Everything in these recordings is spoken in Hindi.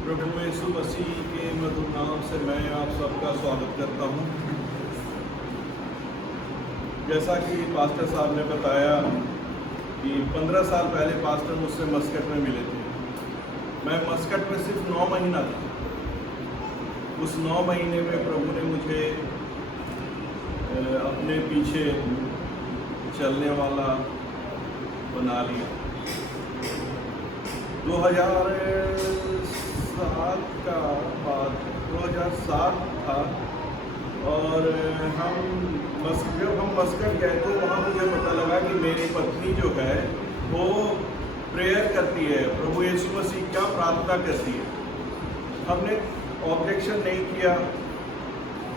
प्रभु यीशु मसीह के मधुर नाम से मैं आप सबका स्वागत करता हूं। जैसा कि पास्टर साहब ने बताया कि 15 साल पहले पास्टर मुझसे मस्कट में मिले थे। मैं मस्कट में सिर्फ 9 महीना था। उस 9 महीने में प्रभु ने मुझे अपने पीछे चलने वाला बना लिया। 2007 था और जब हम मस्कट गए तो वहाँ मुझे पता लगा कि मेरी पत्नी जो है वो प्रेयर करती है, प्रभु यीशु मसीह क्या प्रार्थना करती है। हमने ऑब्जेक्शन नहीं किया,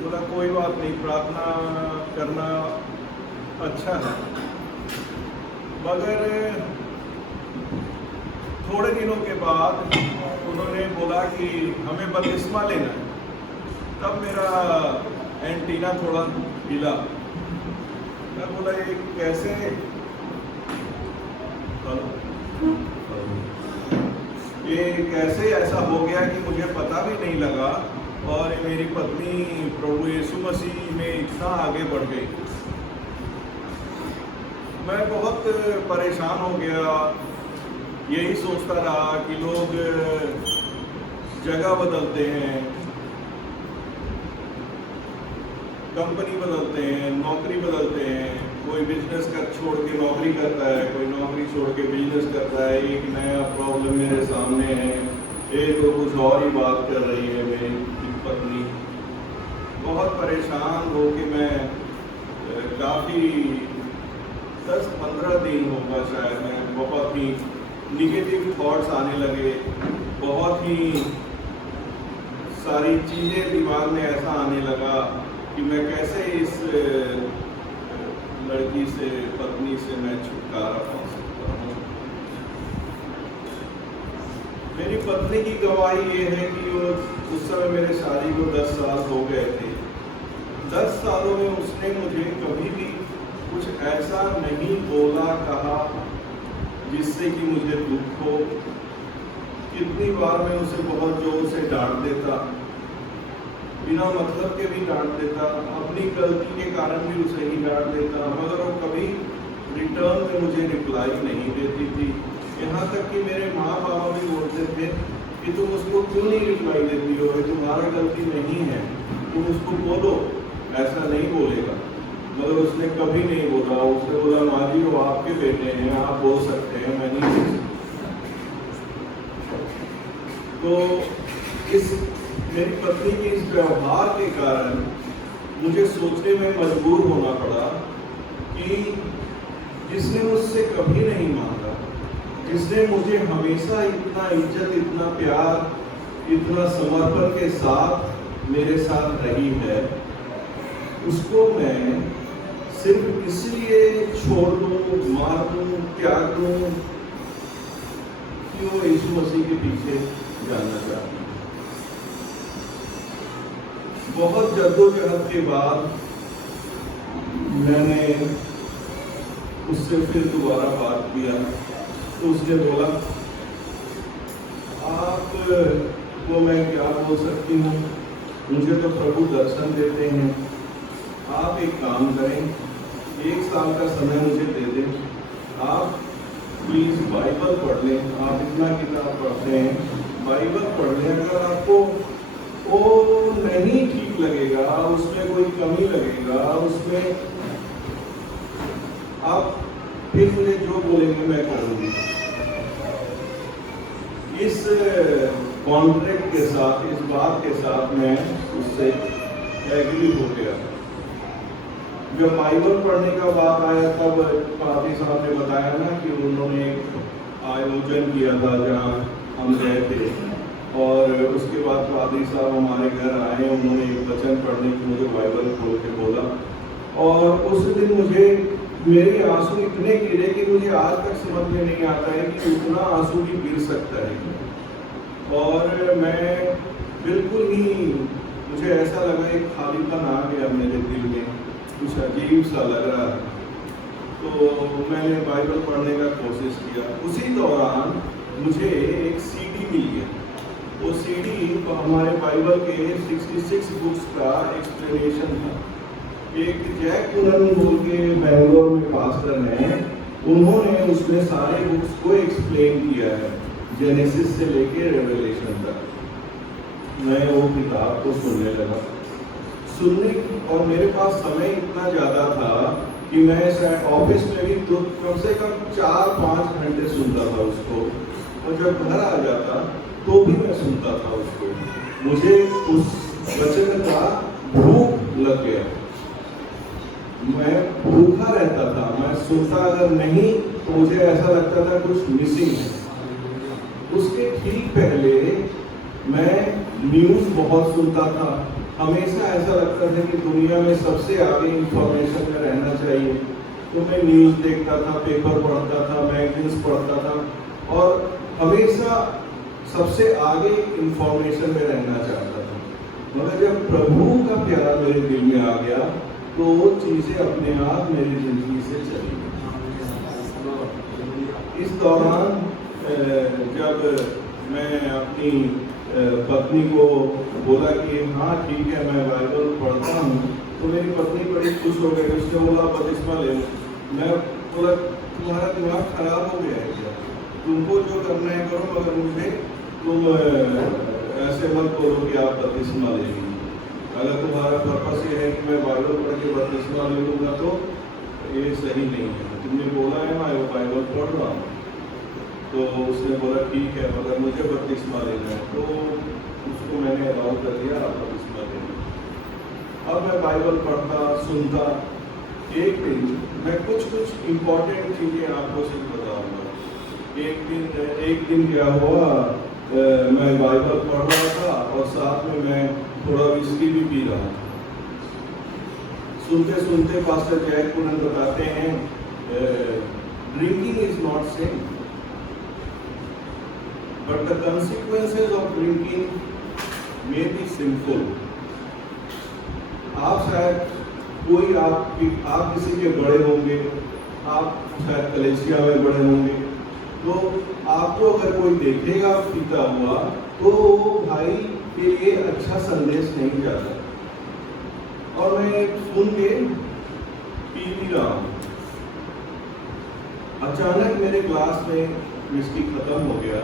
बोला कोई बात नहीं, प्रार्थना करना अच्छा है। मगर थोड़े दिनों के बाद उन्होंने बोला कि हमें बपतिस्मा लेना है। तब मेरा एंटीना थोड़ा हिला। मैं बोला ये कैसे, ऐसा हो गया कि मुझे पता भी नहीं लगा और मेरी पत्नी प्रभु यीशु मसीह में इतना आगे बढ़ गई। मैं बहुत परेशान हो गया, यही सोचता रहा कि लोग जगह बदलते हैं, कंपनी बदलते हैं, नौकरी बदलते हैं, कोई बिजनेस छोड़ के नौकरी करता है, कोई नौकरी छोड़ के बिजनेस करता है। एक नया प्रॉब्लम मेरे सामने है, एक तो कुछ और ही बात कर रही है मेरी पत्नी। बहुत परेशान हो के मैं काफ़ी 10-15 दिन होगा शायद, मैं बहुत ही निगेटिव थॉट्स आने लगे। बहुत ही सारी चीज़ें दिमाग में ऐसा आने लगा कि मैं कैसे इस लड़की से, पत्नी से मैं छुटकारा पा सकता हूँ। मेरी पत्नी की गवाही ये है कि उस समय मेरे शादी को 10 साल हो गए थे। 10 सालों में उसने मुझे कभी भी कुछ ऐसा नहीं बोला, कहा जिससे कि मुझे दुख हो। कितनी बार मैं उसे बहुत जोर से डांट देता, बिना मतलब के भी डांट देता, अपनी गलती के कारण भी उसे ही डांट देता, मगर वो कभी रिटर्न में मुझे रिप्लाई नहीं देती थी। यहाँ तक कि मेरे माँ बाबा भी बोलते थे कि तुम उसको क्यों नहीं रिप्लाई देती हो, तुम्हारा गलती नहीं है, तुम उसको बोलो। ऐसा नहीं बोलेगा, मगर उसने कभी नहीं बोला। उसने बोला माँ जी वो आपके बेटे हैं, आप बोल सकते हैं, मैं नहीं बोल सकता। तो इस मेरी पत्नी के इस व्यवहार के कारण मुझे सोचने में मजबूर होना पड़ा कि जिसने मुझसे कभी नहीं मांगा, जिसने मुझे हमेशा इतना इज्जत, इतना प्यार, इतना समर्पण के साथ मेरे साथ रही है, उसको मैं सिर्फ इसलिए छोड़ दूँ, मार दूँ, त्याग दूँ कि वो यीशु मसीह के पीछे जाना चाहती है। बहुत जद्दोजहद के बाद मैंने उससे फिर दोबारा बात किया तो उसने बोला आपको मैं क्या बोल सकती हूँ, मुझे तो प्रभु दर्शन देते हैं। आप एक काम करें, 1 साल का समय मुझे दे दें, आप प्लीज़ बाइबल पढ़ लें। आप इतना किताब पढ़ते हैं, बाइबल पढ़ लें। अगर आपको वो नहीं ठीक लगेगा, उसमें कोई कमी लगेगा, उसमें आप फिर मुझे जो बोलेंगे मैं करूँगी। इस कॉन्ट्रैक्ट के साथ, इस बात के साथ मैं उससे एग्री हो गया। जब बाइबल पढ़ने का बात आया तब पादी साहब ने बताया ना कि उन्होंने एक आयोजन किया था जहाँ हम गए थे, और उसके बाद पादी साहब हमारे घर आए। उन्होंने एक वचन पढ़ने की मुझे बाइबल खोल के बोला, और उस दिन मुझे मेरे आंसू इतने गिरे कि मुझे आज तक समझ में नहीं आता है कि उतना आंसू भी गिर सकता है। और मैं बिल्कुल ही, मुझे ऐसा लगा एक खालीपन आ गया मेरे दिल में, कुछ अजीब सा लग रहा है। तो मैंने बाइबल पढ़ने का कोशिश किया। उसी दौरान मुझे एक सीडी मिली है। वो सीडी हमारे बाइबल के 66 बुक्स का एक्सप्लेनेशन था। एक जैक कुलन बोल के बेंगलोर में पास्टर हैं, उन्होंने उसमें सारे बुक्स को एक्सप्लेन किया है, जेनेसिस से लेके रेवलेशन तक। मैं वो किताब को सुनने लगा, और मेरे पास समय इतना ज़्यादा था कि मैं शायद ऑफिस में भी तो कम से कम 4-5 घंटे सुनता था उसको, और जब घर आ जाता तो भी मैं सुनता था उसको। मुझे उस वचन का भूख लग गया, मैं भूखा रहता था। मैं सुनता अगर नहीं तो मुझे ऐसा लगता था कुछ मिसिंग है। उसके ठीक पहले मैं न्यूज़ बहुत सुनता था। हमेशा ऐसा लगता था कि दुनिया में सबसे आगे इंफॉर्मेशन में रहना चाहिए, तो मैं न्यूज़ देखता था, पेपर पढ़ता था, मैगजीन्स पढ़ता था, और हमेशा सबसे आगे इंफॉर्मेशन में रहना चाहता था। मगर जब प्रभु का प्यार मेरे दिल में आ गया तो वो चीज़ें अपने आप मेरी जिंदगी से चली गई। इस दौरान जब मैं अपनी पत्नी को बोला कि हाँ ठीक है मैं बाइबल पढ़ता हूँ, तो मेरी पत्नी बड़ी खुश हो गई। उसने बोला बपतिस्मा ले लो। मैं बोला तुम्हारा दिमाग खराब हो गया है क्या? तुमको जो करना है करो, मगर मुझे तुम ऐसे मत बोलो कि आप बपतिस्मा लेंगे। अगर तुम्हारा पर्पस ये है कि मैं बाइबल पढ़ के बपतिस्मा ले लूँगा तो ये सही नहीं है। तुमने बोला है मैं बाइबल पढ़ रहा हूँ। तो उसने बोला ठीक है, मगर मुझे बपतिस्मा लेना है। तो उसको मैंने अलाउ कर दिया बपतिस्मा लेना। अब मैं बाइबल पढ़ता सुनता। एक दिन मैं कुछ इम्पोर्टेंट चीज़ें आपको सिर्फ बताऊँगा। एक दिन क्या हुआ, मैं बाइबल पढ़ रहा था और साथ में मैं थोड़ा विस्की भी पी रहा था। सुनते सुनते पास्टर जैक कुलन बताते हैं drinking is not sin, but the consequences of drinking may be sinful। आप शायद आप किसी के बड़े होंगे, आप शायद कलेसिया में बड़े होंगे, तो आपको अगर कोई देखेगा पीता हुआ तो भाई के लिए अच्छा संदेश नहीं जाता। और मैं सुन के पी भी रहा हूँ। अचानक मेरे ग्लास में विस्की खत्म हो गया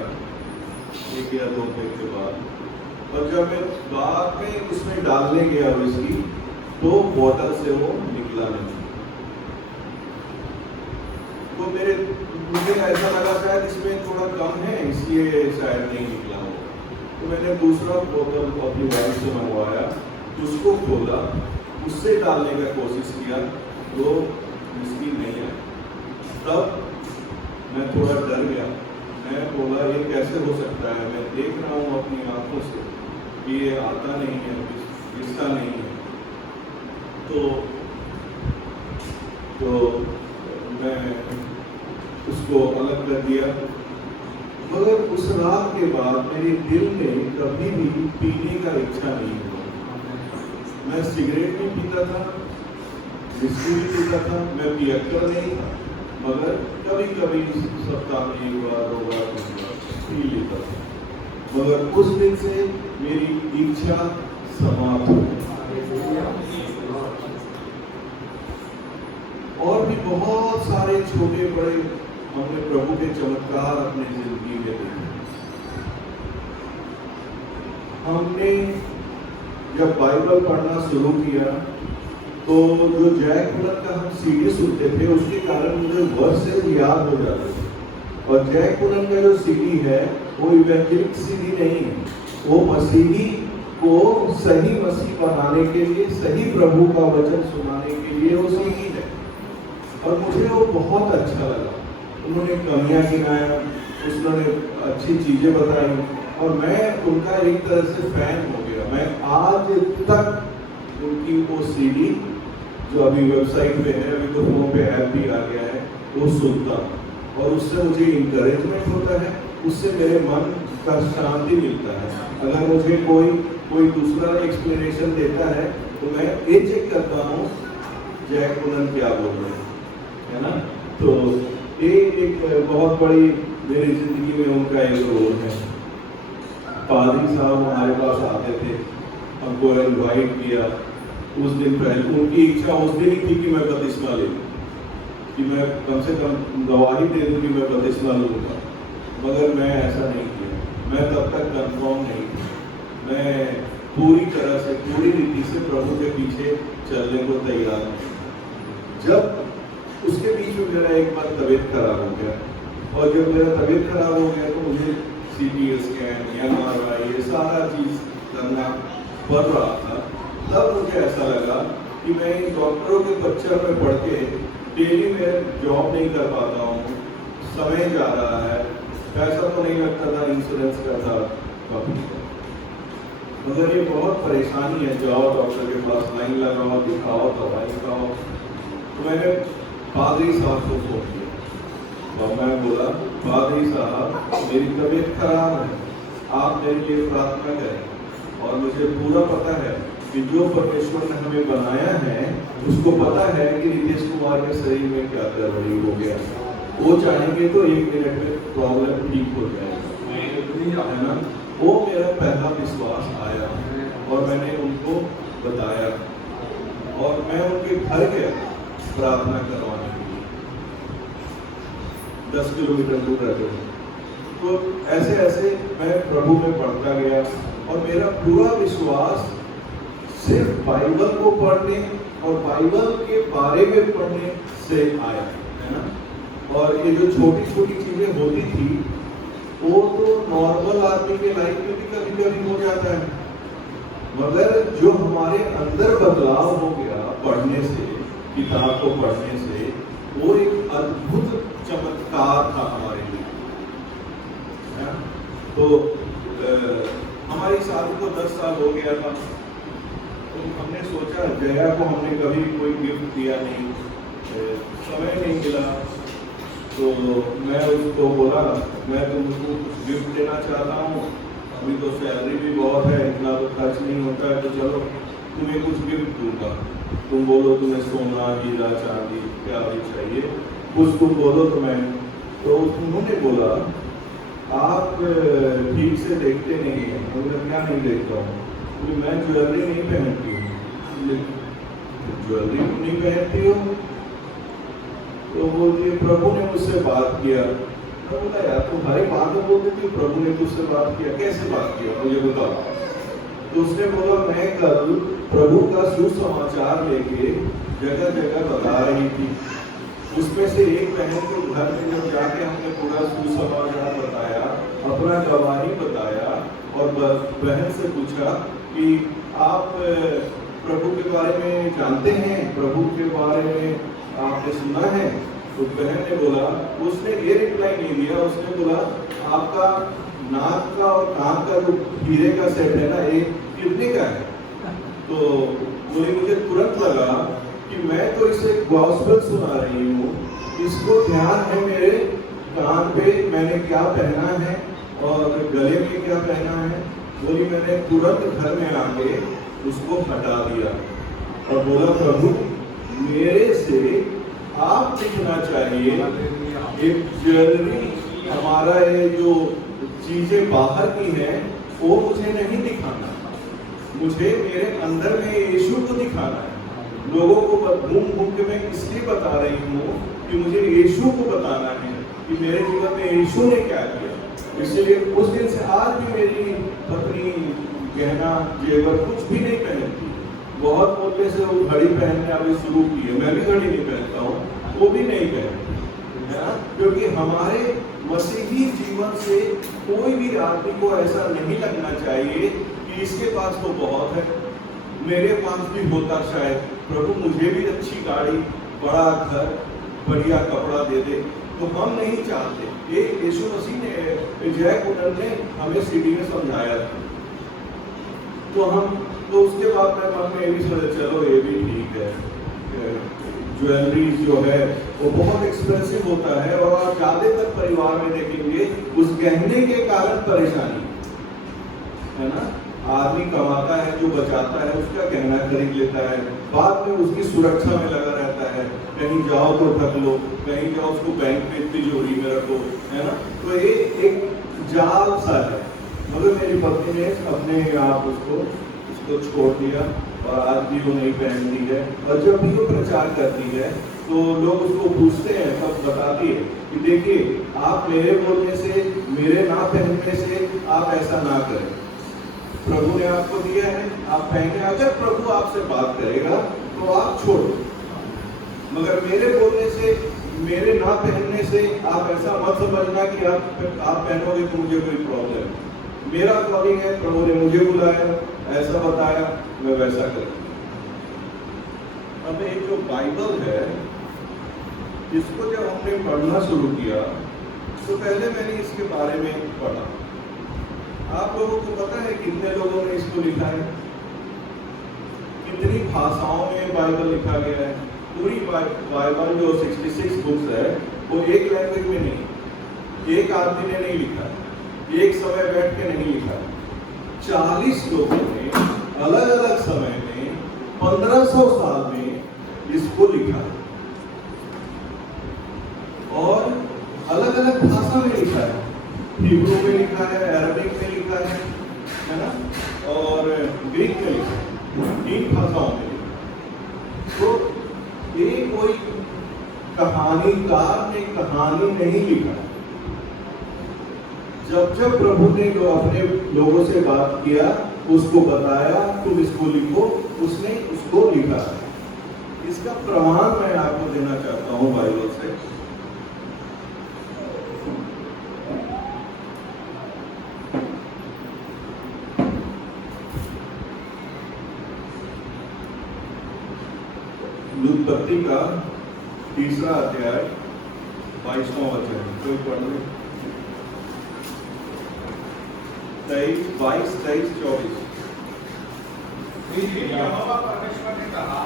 1 या 2 पेग के बाद, और जब मैं बाद में उसमें डालने गया विस्की तो बोतल से वो निकला नहीं। तो मुझे ऐसा लगा शायद इसमें थोड़ा कम है, इसलिए शायद नहीं निकला हो। तो मैंने दूसरा बोतल अपनी वाइफ से मंगवाया, उसको खोला, उससे डालने का कोशिश किया तो विस्की नहीं आया। तब मैं थोड़ा डर गया। मैं बोला ये कैसे हो सकता है? मैं देख रहा हूँ अपनी आंखों से कि ये आता नहीं है, दिखता नहीं है। तो मैं उसको अलग कर दिया। मगर उस रात के बाद मेरे दिल में कभी भी पीने का इच्छा नहीं हुआ। मैं सिगरेट भी पीता था, विस्की भी पीता था, मैं पियक्कर नहीं था, मगर कभी कभी सप्ताह में 1 बार 2 बार पी लेता था। मगर उस दिन से मेरी इच्छा समाप्त हो गई। और भी बहुत सारे छोटे बड़े हमने प्रभु के चमत्कार अपनी जिंदगी में देखे। हमने जब बाइबल पढ़ना शुरू किया तो जो जैक कुलन का हम सीडी सुनते थे उसके कारण मुझे वर्सेस याद हो जाते थे। और जैक कुलन का जो सीडी है वो इवेंजलिक सीडी नहीं है, वो मसीही को सही मसीह बनाने के लिए, सही प्रभु का वचन सुनाने के लिए वो सीडी है। और मुझे वो बहुत अच्छा लगा। उन्होंने कमियां गिनाया, उन्होंने अच्छी चीज़ें बताई, और मैं उनका एक तरह से फैन हो गया। मैं आज तक उनकी वो सीडी जो अभी वेबसाइट पे है, अभी तो फोन पे ऐप भी आ गया है, वो सुनता हूँ। और उससे मुझे इंकरेजमेंट होता है, उससे मेरे मन का शांति मिलता है। अगर मुझे कोई दूसरा एक्सप्लेनेशन देता है तो मैं ये चेक करता हूँ जैक कुलन क्या बोल रहे हैं, है ना। तो ये एक बहुत बड़ी मेरी जिंदगी में उनका एक रोल है। पादरी साहब हमारे पास आते थे, हमको इनवाइट किया। उस दिन पहले उनकी इच्छा उस दिन ही थी कि मैं बपतिस्मा ले लूँ, कि मैं कम से कम गवाही दे दूँ कि मैं बपतिस्मा लूँगा, मगर मैं ऐसा नहीं किया। मैं तब तक कंफर्म नहीं थी। मैं पूरी तरह से पूरी रीति से प्रभु के पीछे चलने को तैयार नहीं। जब उसके बीच में मेरा एक बार तबीयत खराब हो गया, और जब मेरा तबीयत खराब हो गया तो मुझे CT स्कैन, MRI ये सारा चीज़ करना पड़ रहा था। तब मुझे ऐसा लगा कि मैं इन डॉक्टरों के पच्चर में पढ़ के डेली में जॉब नहीं कर पाता हूँ, समय जा रहा है, पैसा तो नहीं लगता था, इंश्योरेंस का था काफी, मगर ये बहुत परेशानी है। जाओ डॉक्टर के पास, लाइन लगाओ, दिखाओ, दवाई खाओ। तो मैंने पादरी साहब को फोन किया और मैं बोला, पादरी साहब मेरी तबीयत खराब है, आप मेरे लिए प्रार्थना करें। और मुझे पूरा पता है कि जो परमेश्वर ने हमें बनाया है उसको पता है कि रितेश कुमार के शरीर में क्या गड़बड़ी हो गया। वो चाहेंगे तो 1 मिनट में प्रॉब्लम ठीक हो जाएगा, है ना। वो मेरा पहला विश्वास आया और मैंने उनको बताया और मैं उनके घर गया प्रार्थना करवाने के लिए। 10 किलोमीटर दूर रहते थे। तो ऐसे ऐसे मैं प्रभु में बढ़ता गया और मेरा पूरा विश्वास सिर्फ बाइबल को पढ़ने और बाइबल के बारे में पढ़ने से आया, है ना। और ये जो छोटी छोटी चीजें होती थी वो तो नॉर्मल आदमी के लाइफ में भी कभी कभी हो जाता है, मगर जो हमारे अंदर बदलाव हो गया पढ़ने से, किताब को पढ़ने से, वो एक अद्भुत चमत्कार था हमारे लिए। तो हमारी शादी को 10 साल हो गया था। तो हमने सोचा, जया को हमने कभी कोई गिफ्ट दिया नहीं, समय नहीं मिला। तो मैं उसको बोला, मैं तुमको कुछ गिफ्ट देना चाहता हूँ, अभी तो सैलरी भी बहुत है, इतना तो खर्च नहीं होता है, तो चलो तुम्हें कुछ गिफ्ट दूंगा। तुम बोलो तुम्हें सोना, हीरा, चांदी क्या भी चाहिए, कुछ तुम बोलो तो मैं। तो उन्होंने बोला, आप ठीक से देखते नहीं हैं। मैं क्या नहीं देखता हूँ, तो मैं ज्वेलरी नहीं पहनती हूँ। ज्वेलरी नहीं पहनती हो? तो बोलती, प्रभु ने मुझसे बात किया। तो बोला, यार तुम्हारी बात में बोलती थी, प्रभु ने तुझसे बात किया, कैसे बात किया मुझे बताओ। तो उसने बोला, मैं कल प्रभु का सुसमाचार लेके जगह जगह बता रही थी। उसमें से एक बहन को घर में जब जाके हमने पूरा सुसमाचार बताया, अपना गवाही बताया और बहन से पूछा कि आप प्रभु के बारे में जानते हैं, प्रभु के बारे में आपने सुना है? तो बहन ने बोला, उसने ये रिप्लाई नहीं दिया, उसने बोला, आपका नाक का और कान का जो हीरे का सेट है ना, एक कितने का है? तो बोले, मुझे तुरंत लगा कि मैं तो इसे गॉस्पेल सुना रही हूँ, इसको ध्यान है मेरे कान पे मैंने क्या पहना है और गले में क्या पहना है। बोली, मैंने तुरंत घर में आके उसको हटा दिया और बोला, प्रभु मेरे से आप दिखना चाहिए। एक ज्वेलरी, हमारा ये जो चीजें बाहर की है वो मुझे नहीं दिखाना, मुझे मेरे अंदर में यीशु को दिखाना है। लोगों को घूम घूम के मैं इसलिए बता रही हूँ कि मुझे यीशु को बताना है कि मेरे जीवन में यीशु ने क्या किया। इसलिए उस दिन से आज भी मेरी पत्नी गहना जेवर कुछ भी नहीं पहनती। बहुत मोटे से वो घड़ी पहनने अभी शुरू की है, मैं भी घड़ी नहीं पहनता हूँ, वो भी नहीं पहनती, क्योंकि हमारे मसीही जीवन से कोई भी आदमी को ऐसा नहीं लगना चाहिए कि इसके पास तो बहुत है, मेरे पास भी होता शायद, प्रभु मुझे भी अच्छी गाड़ी, बड़ा घर, बढ़िया कपड़ा दे दे। तो हम नहीं चाहते। ये यीशु मसीह ने, जय कुंडल ने हमें सिटी में समझाया था। तो उसके बाद मैं मन में ये भी सोचा, चलो ये भी ठीक है, ज्वेलरी जो है वो बहुत एक्सपेंसिव होता है और आप ज्यादातर परिवार में देखेंगे उस गहने के कारण परेशानी, है ना। आदमी कमाता है, जो बचाता है, उसका गहना खरीद लेता है, बाद में उसकी सुरक्षा में लगा रहता है, कहीं जाओ तो ठग लो, कहीं जाओ उसको बैंक में तिजोरी में रखो, है ना। तो ये एक जाल सा है। मगर मेरी पत्नी ने अपने आप उसको छोड़ दिया और आज भी वो नहीं पहनती है। और जब भी वो प्रचार करती है तो लोग उसको पूछते हैं, तब बताती है कि देखिए, आप मेरे बोलने से, मेरे ना पहनने से आप ऐसा ना करें। प्रभु ने आपको दिया है, आप पहने। अगर प्रभु आपसे बात करेगा तो आप छोड़ो, मगर मेरे बोलने से, मेरे ना पहनने से आप ऐसा मत समझना कि आप पहनोगे तो मुझे कोई प्रॉब्लम है। मेरा कॉलिंग है, प्रभु ने मुझे बुलाया, ऐसा बताया, मैं वैसा करूँ। अब एक जो बाइबल है, इसको जब हमने पढ़ना शुरू किया तो पहले मैंने इसके बारे में पढ़ा। आप लोगों को पता है कितने लोगों ने इसको लिखा है? कितनी भाषाओं में बाइबल लिखा गया है? पूरी बाइबल जो 66 बुक्स है, वो एक लैंग्वेज में नहीं, एक आदमी ने नहीं लिखा, एक समय बैठ के नहीं लिखा। 40 लोगों ने अलग अलग समय में 1500 साल में इसको लिखा और अलग अलग भाषा में लिखा है। हिब्रू में लिखा है, अरबिक में लिखा है ना, और ग्रीक में लिखा है, 3 भाषाओं में लिखा। तो ये कोई कहानीकार ने कहानी नहीं लिखा। जब जब प्रभु ने अपने लोगों से बात किया, उसको बताया तुम इसको लिखो, उसने उसको लिखा। इसका प्रमाण मैं आपको देना चाहता हूं बाइबल से। उत्पत्ति का 3रा अध्याय 22वां वचन, कोई पढ़ ले। 22, 23, 24। यहोवा परमेश्वर ने कहा,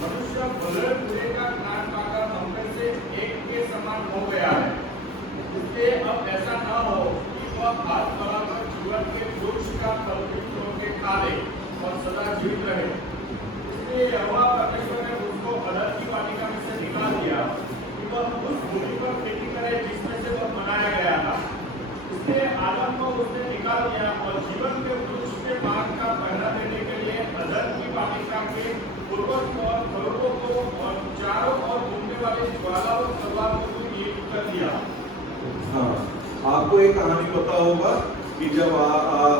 मनुष्य भले बुरे का ज्ञान पाकर हममें से एक के समान हो गया है, इसलिए अब ऐसा न हो कि वह हाथ बढ़ाकर जीवन के वृक्ष का फल भी तोड़ के खा ले और सदा जीवित रहे। इसलिए यहोवा परमेश्वर ने उसको अदन की वाटिका में से निकाल दिया कि वह उस भूमि पर खेती करे जिसमें से वह बनाया गया था। इसलिए आदम को उसने निकाल दिया और जीवन के वृक्ष के मार्ग का पहरा देने के लिए अदन की वाटिका के पूर्वज और फलों को और चारों ओर घूमने वाले ज्वाला और तलवार को नियुक्त कर दिया। हाँ, आपको एक कहानी पता होगा कि जब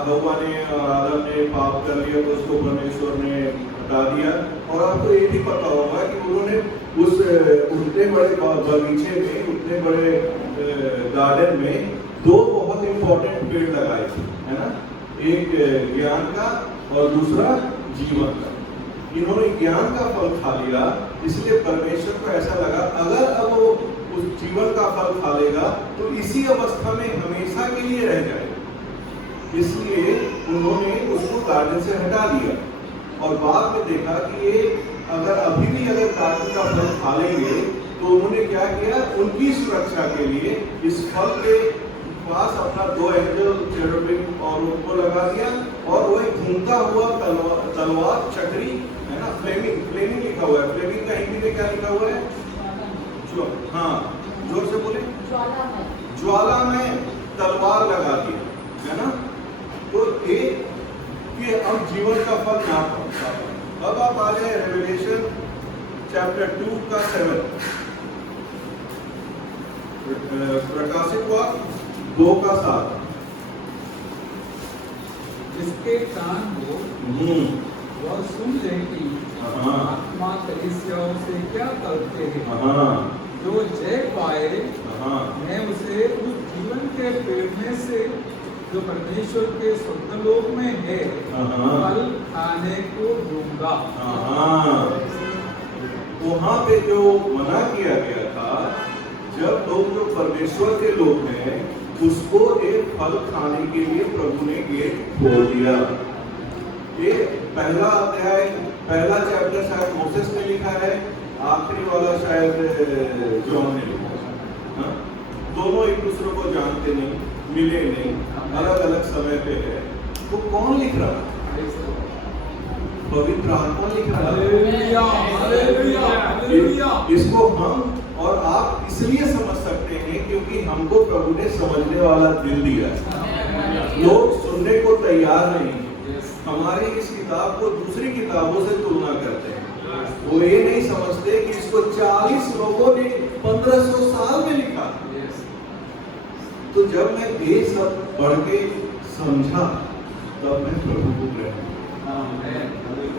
हव्वा ने, आदम ने पाप कर लिया तो उसको परमेश्वर ने हटा दिया। और आपको ये भी पता होगा कि उन्होंने उस उतने बड़े बगीचे में, उतने बड़े गार्डन में 2 बहुत इंपॉर्टेंट पेड़ लगाए थे, है ना। एक ज्ञान का और दूसरा जीवन का। इन्होंने ज्ञान का फल खा लिया, इसलिए परमेश्वर को ऐसा लगा अगर अब वो उस जीवन का फल खा लेगा तो इसी अवस्था में हमेशा के लिए रह जाएगा। इसलिए उन्होंने उसको गार्डन से हटा दिया और बाद में देखा कि ये अभी भी गार्डन का फल खा लेंगे तो उन्होंने क्या किया, उनकी सुरक्षा के लिए इस फल के पास अपना 2 एंजल चेरुबिम और उनको लगा दिया। और वो एक घूमता हुआ तलवार चक्री, है ना, फ्लेमिंग लिखा हुआ है। फ्लेमिंग का हिंदी में क्या लिखा हुआ है? हाँ, जोर से बोले। ज्वाला में तलवार लगा दी, है ना। तो एक कि अब जीवन का फल ना पाओ। अब आप आ जाए रेवलेशन चैप्टर 2 का 7, प्रकाशित वाक्य 2 का 7। जिसके कान हो वह सुन ले कि आत्मा कलीसियाओं से क्या करते हैं। जो जय पाए मैं उसे उस जीवन के पेड़ में से जो परमेश्वर के स्वर्गलोक में है फल खाने को दूंगा। वहां पे जो मना किया गया था, जब लोग जो परमेश्वर के लोग हैं उसको एक फल खाने के लिए प्रभु ने गेट खोल दिया। ये पहला अध्याय, पहला चैप्टर शायद मोसेस ने लिखा है, आखिरी वाला शायद जॉन ने लिखा है। दोनों एक दूसरे को जानते नहीं, मिले नहीं, अलग अलग समय पे है। वो कौन लिख रहा है? पवित्र आत्मा लिख रहा है। Hallelujah, hallelujah, hallelujah. इसको हम और आप इसलिए समझ सकते हैं क्योंकि हमको प्रभु ने समझने वाला दिल दिया है। लोग सुनने को तैयार नहीं, हमारी इस किताब को दूसरी किताबों से तुलना करते हैं। वो ये नहीं समझते कि इसको 40 लोगों ने 1500 साल में लिखा। तो जब मैं ये सब पढ़ के समझा तब मैं प्रभु को ग्रहण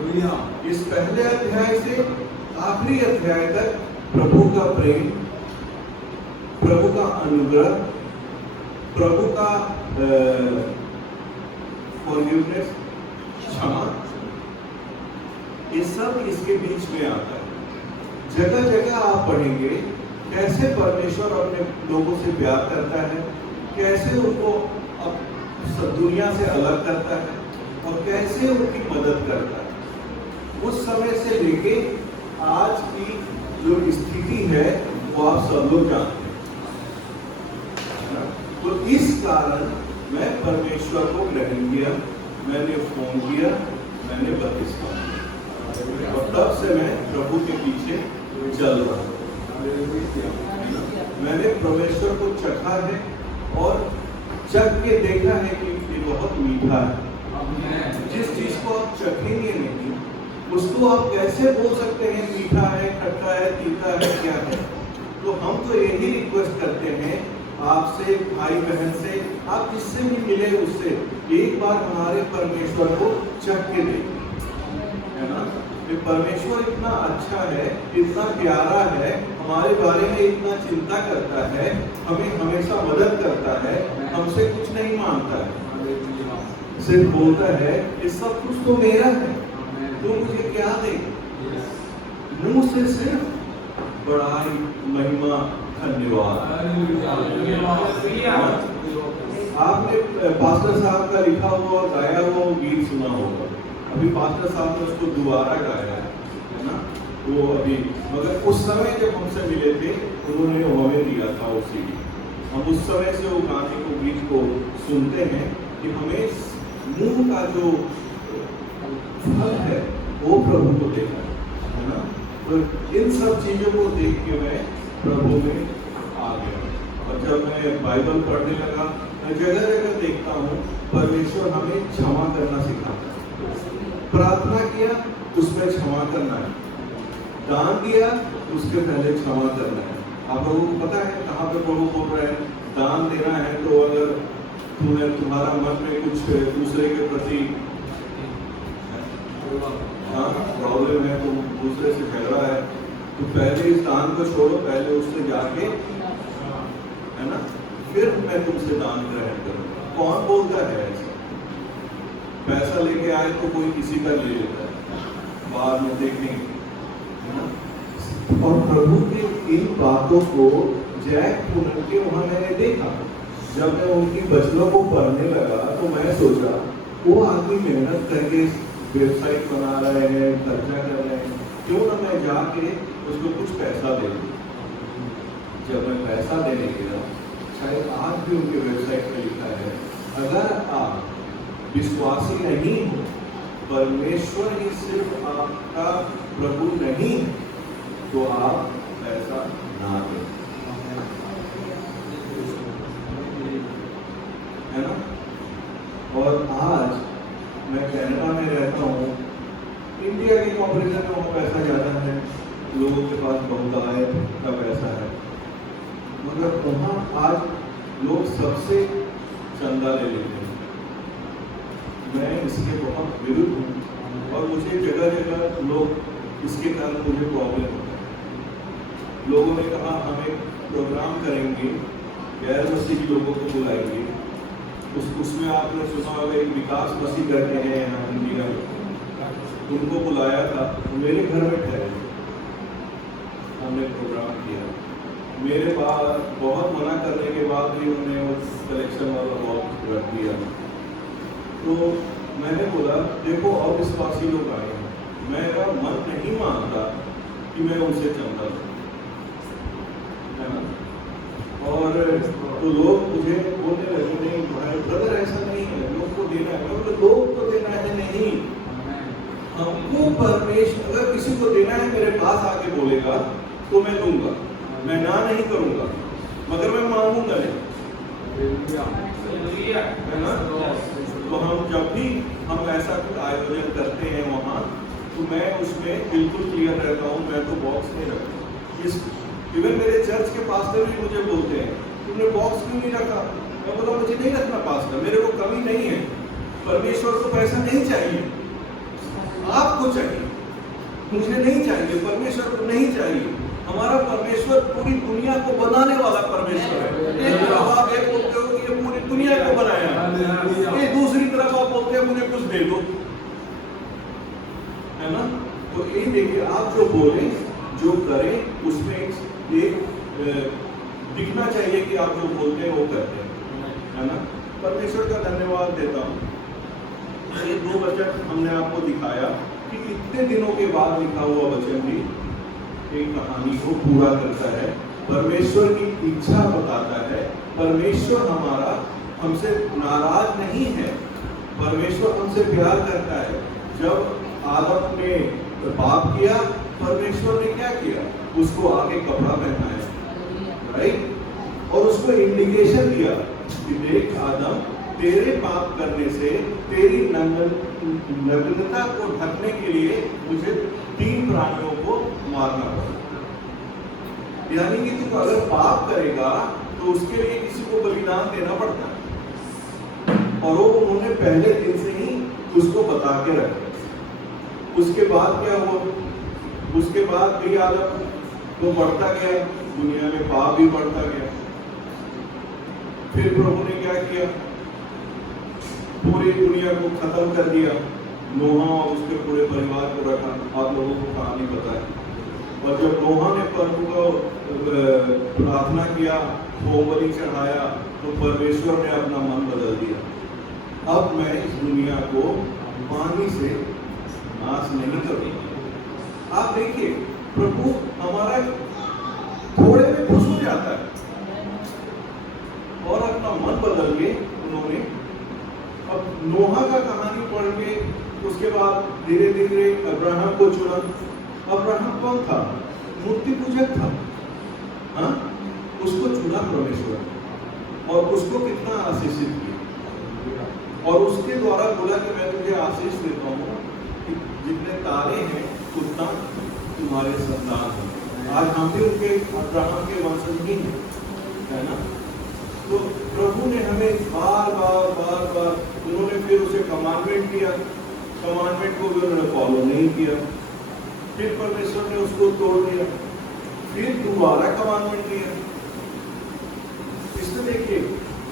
किया। इस पहले अध्याय से आखिरी अध्याय तक प्रभु का प्रेम, प्रभु का अनुग्रह, प्रभु का फॉरगिवनेस, क्षमा, ये सब इसके बीच में आता है। जगह जगह आप पढ़ेंगे कैसे परमेश्वर अपने लोगों से प्यार करता है, कैसे उनको दुनिया से अलग करता है और कैसे उनकी मदद करता है। उस समय से लेके आज की जो स्थिति है वो आप सब लोग जानते हैं। तो इस कारण मैं परमेश्वर को ग्रहण किया, मैंने फोन किया, मैंने बपतिस्मा लिया और तब से मैं प्रभु के पीछे चल रहा हूँ। मैंने परमेश्वर को चखा है और चख के देखा है कि ये बहुत मीठा है। जिस चीज को आप चखेंगे नहीं उसको आप कैसे बोल सकते हैं मीठा है, खट्टा है, तीता है, क्या है? तो हम तो यही रिक्वेस्ट करते हैं आपसे, भाई बहन से, आप जिससे भी मिले उससे एक बार हमारे परमेश्वर को चख के देखिए, है ना? कि परमेश्वर इतना अच्छा है, इतना प्यारा है, हमारे बारे में इतना चिंता करता है, हमें हमेशा मदद करता है, हमसे कुछ नहीं मांगता है, सिर्फ बोलता है ये सब कुछ तो मेरा है, तो मुझे क्या दे? मुंह से सिर्फ बड़ाई, महिमा, धन्यवाद। आपने पास्टर साहब का लिखा हुआ और गाया हुआ गीत सुना होगा। अभी पास्टर साहब ने उसको दोबारा गाया है ना? वो अभी, मगर उस समय जब हमसे मिले थे उन्होंने हमें दिया था वो सीडी। हम उस समय से वो गाने को, गीत को सुनते हैं कि हमें मुंह का जो फल है वो प्रभु को देना है ना? तो इन सब चीजों को देख के मैं प्रभु में आ गया और जब मैं बाइबल पढ़ने लगा मैं जगह जगह देखता हूँ परमेश्वर हमें क्षमा करना सिखाता है। प्रार्थना किया उसमें क्षमा करना है, दान दिया उसके पहले क्षमा करना है। आप लोगों को पता है कहाँ पे प्रभु बोल रहे हैं दान देना है? तो अगर तुम्हारा मन में कुछ दूसरे के प्रति प्रॉब्लम है, तो दूसरे से झगड़ा है, तो पहले इस दान को छोड़ो, पहले उससे जाके, है ना, फिर मैं तुमसे दान ग्रहण करूंगा। कौन बोलता है ऐसा? पैसा लेके आए तो कोई किसी का ले लेता है, बाद में देखेंगे, है ना? और प्रभु के इन बातों को जैक पुनर के वहां मैंने देखा। जब मैं उनकी वचनों को पढ़ने लगा तो मैं सोचा वो आदमी मेहनत करके वेबसाइट बना रहे हैं, खर्चा कर रहे हैं, क्यों ना मैं जाके उसको कुछ पैसा दे दूं। जब मैं पैसा देने गया, शायद आज भी उनके वेबसाइट पे लिखा है, अगर आप विश्वासी नहीं हो, परमेश्वर ही सिर्फ आपका प्रभु नहीं, तो आप पैसा ना दें, है ना? और आज मैं कनाडा में रहता हूँ, इंडिया के कंपैरिजन में वहाँ पैसा ज़्यादा है, लोगों के पास बहुत आय का पैसा है, मगर वहाँ आज लोग सबसे चंदा ले लेते हैं। मैं इसके बहुत विरुद्ध हूँ और मुझे जगह जगह लोग इसके कारण मुझे प्रॉब्लम होता है। लोगों ने कहा हम एक प्रोग्राम करेंगे, गैर मसीही लोगों को बुलाएंगे, उसमें आपने सुना होगा एक विकास मसीह करके हैं यहाँ इंडिया में, उनको बुलाया था, मेरे घर में ठहरे, हमने प्रोग्राम किया। मेरे पास बहुत मना करने के बाद भी उन्होंने उस कलेक्शन वाला बहुत रख दिया। तो मैंने बोला देखो और विश्वासी लोग आए हैं, मेरा मन नहीं मानता कि मैं उनसे चंदा लूं, है ना? और तो लोग मुझे बोलने लगे नहीं भाई ब्रदर ऐसा नहीं है, लोग को देना है। मैं बोला 2 पास आके बोलेगा तो मैं दूंगा, मैं ना नहीं करूंगा, मगर मैं मांगूंगा नहीं, है ना। तो हम जब भी हम ऐसा कुछ आयोजन करते हैं वहाँ, तो मैं उसमें बिल्कुल क्लियर रहता हूँ, मैं तो बॉक्स नहीं रखता। इस इवन मेरे चर्च के पास्टर भी मुझे बोलते हैं तुमने बॉक्स क्यों नहीं रखा। मैं बोला मुझे नहीं रखना पास्टर, मेरे को कमी नहीं है, परमेश्वर को पैसा नहीं चाहिए, आपको चाहिए, मुझे नहीं चाहिए, परमेश्वर को नहीं चाहिए। हमारा परमेश्वर पूरी दुनिया को बनाने वाला परमेश्वर है। एक तरफ आप एक बोलते हो कि ये पूरी दुनिया को बनाया है, ये दूसरी तरफ आप बोलते हैं मुझे कुछ दे दो, है ना। तो ये देखिए, आप जो बोले जो करें उसमें एक दिखना चाहिए कि आप जो बोलते हैं वो करते हैं, है ना। परमेश्वर का धन्यवाद देता हूँ। ये 2 वचन हमने आपको दिखाया कि इतने दिनों के बाद लिखा हुआ वचन भी एक कहानी को पूरा करता है, परमेश्वर की इच्छा बताता है। परमेश्वर हमारा हमसे नाराज नहीं है, परमेश्वर हमसे प्यार करता है। जब आदम ने पाप किया, परमेश्वर ने क्या किया, उसको आगे कपड़ा पहनाया, राइट, और उसको इंडिकेशन दिया कि देख आदम, तेरे पाप करने से तेरी नग्नता को ढकने के लिए मुझे 3 प्राणियों को मारना पड़ा। यानी कि तू अगर पाप करेगा तो उसके लिए किसी को बलिदान देना पड़ता है, और वो उन्होंने पहले दिन से ही उसको बता के रखा। उसके बाद क्या हुआ, उसके बाद भी आदम तो बढ़ता गया, दुनिया में पाप भी बढ़ता गया। फिर प्रभु ने क्या किया, पूरी दुनिया को खत्म कर दिया, नोहा और उसके पूरे परिवार को रखा। आप लोगों को कहानी पता है। और जब नोहा ने प्रभु को प्रार्थना किया, होमबलि चढ़ाया, तो परमेश्वर ने अपना मन बदल दिया। अब मैं इस दुनिया को पानी से नाश नहीं करूंगा। आप देखिए, प्रभु हमारा थोड़े में खुश हो जाता है, और अपना मन बदल के उन्होंने अब नोहा का कहानी पढ़ के उसके बाद धीरे धीरे अब्राहम को चुना। अब्राहम कौन था, मूर्ति पूजक था, हाँ, उसको चुना परमेश्वर, और उसको कितना आशीषित किया, और उसके द्वारा बोला कि मैं तुझे आशीष देता हूँ कि जितने तारे हैं उतना तुम्हारे संतान हैं। आज हम भी उनके अब्राहम के वंशज ही हैं, है ना। तो प्रभु ने हमें बार बार उन्होंने फिर उसे कमांडमेंट दिया, कमांडमेंट को भी उन्होंने फॉलो नहीं किया। फिर परमेश्वर ने उसको तोड़ दिया, फिर दोबारा कमांडमेंट दिया। इसमें देखिए,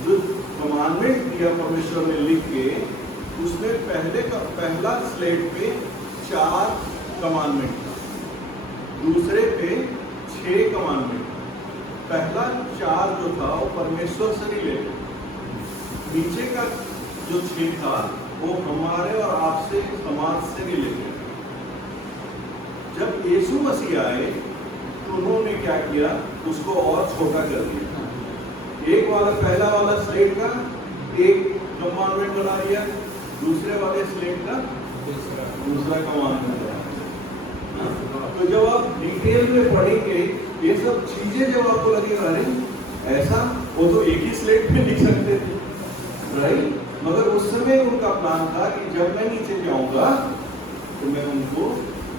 जो कमांडमेंट दिया परमेश्वर ने लिख के, उसमें पहला स्लेट पे 4 कमांडमेंट था, दूसरे पे 6 कमांडमेंट। पहला 4 जो था वो परमेश्वर से रिलेटेड, नीचे का जो 6 था वो हमारे और आपसे, समाज से रिलेटेड। जब यीशु मसीह आए तो उन्होंने क्या किया, उसको और छोटा कर दिया। एक वाला पहला वाला स्लेट का एक कमांडमेंट बना दिया, दूसरे वाले स्लेट का दूसरा कमांडमेंट बना दिया। तो जब आप डिटेल में पढ़ेंगे ये सब चीजें, जब आपको लगेगा अरे ऐसा, वो तो एक ही स्लेट में लिख सकते थे, राइट। मगर उस समय उनका प्लान था कि जब मैं नीचे जाऊंगा तो मैं उनको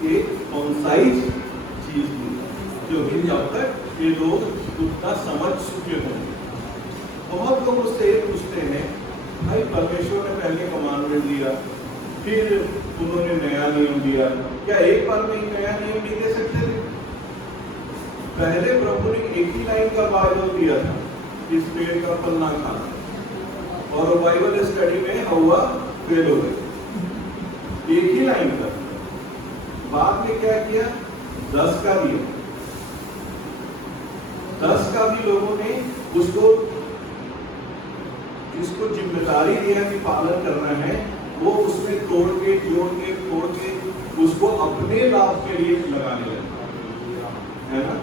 एक कंसाइज चीज दूंगा, क्योंकि जब तक ये लोग उतना समझ चुके होंगे। बहुत लोग उससे ये पूछते हैं, भाई परमेश्वर ने पहले कमांडमेंट दिया, फिर उन्होंने नया नियम दिया, क्या एक बार में नया नियम नहीं दे सकते थे? पहले प्रभु ने एक ही लाइन का बाइबल दिया था, इस पेड़ का फल ना खाना, और बाइबल स्टडी में हवा फेल हो गई, एक ही लाइन का। बाद में क्या किया, 10 का दिया, 10 का भी लोगों ने उसको, जिसको जिम्मेदारी दिया कि पालन करना है, वो उसमें तोड़ के जोड़ के फोड़ के उसको अपने लाभ के लिए लगाने लगे, है ना।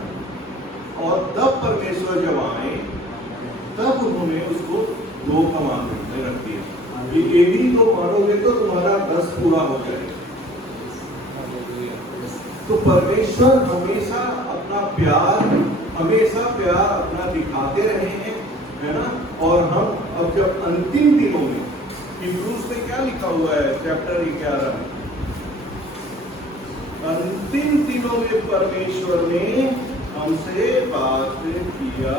और तब परमेश्वर जब आए तब उन्होंने उसको 2 कमांडमेंट में रख दिया, ये भी तो मानोगे तो तुम्हारा 10 पूरा हो जाएगा। तो परमेश्वर हमेशा प्यार अपना दिखाते रहे हैं, है ना। और हम अब जब अंतिम दिनों में, हिब्रूज में क्या लिखा हुआ है चैप्टर 11 में, अंतिम दिनों में परमेश्वर ने हमसे बात किया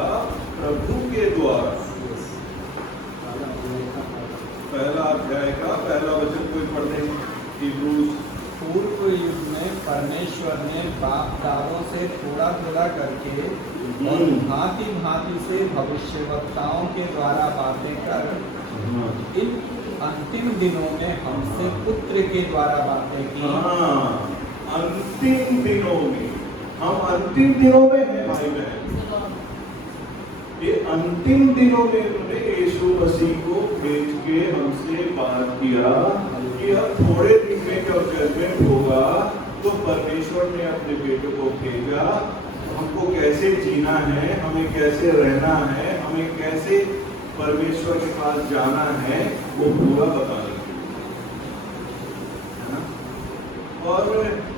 प्रभु के द्वारा। पहला अध्याय का पहला वचन कोई पढ़ दें, हिब्रूज। पूर्व युग में परमेश्वर ने बाप दादों से थोड़ा थोड़ा करके और भांति भांति से भविष्यवक्ताओं के द्वारा बातें कर इन अंतिम दिनों में हमसे पुत्र के द्वारा बातें की। अंतिम दिनों में, हम अंतिम दिनों में हैं भाई बहन। ये अंतिम दिनों में उन्होंने यीशु मसीह को भेज के हमसे बात किया कि अब थोड़े दिन में जब जजमेंट होगा तो परमेश्वर ने अपने बेटे को भेजा, हमको कैसे जीना है, हमें कैसे रहना है, हमें कैसे परमेश्वर के पास जाना है, वो पूरा बताने के लिए, है ना। और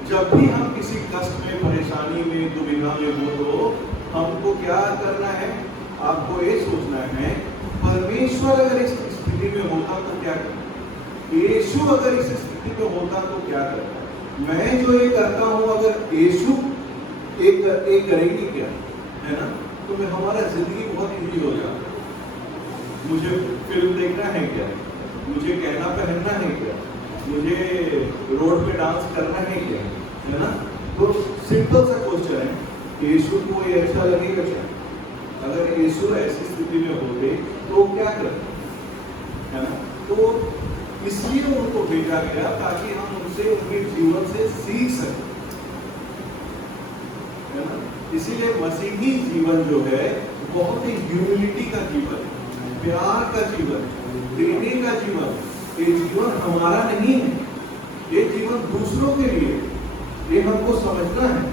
जब भी हम किसी कष्ट में, परेशानी में, दुविधा में हो तो हमको क्या करना है, आपको ये सोचना है परमेश्वर अगर इस स्थिति में होता तो क्या करता, यीशु अगर इस स्थिति में होता तो क्या करता, मैं जो ये करता हूँ अगर यीशु एक करेंगे क्या, है ना। तो मैं हमारा जिंदगी बहुत इजी हो जाता। मुझे फिल्म देखना है क्या, मुझे कहना पहनना है क्या, मुझे रोड पे डांस करना है क्या, है ना। तो सिंपल सा क्वेश्चन है, यीशु को ये अच्छा लगेगा क्या? अगर यीशु ऐसी स्थिति में होते तो क्या करते, है ना। तो इसलिए उनको भेजा गया ताकि हम उनसे, उनके जीवन से सीख सकें, है ना। इसीलिए मसीही जीवन जो है बहुत ही ह्यूमिलिटी का जीवन है, प्यार का जीवन, देने का जीवन। ये जीवन हमारा नहीं है, ये जीवन दूसरों के लिए, ये हमको समझना है।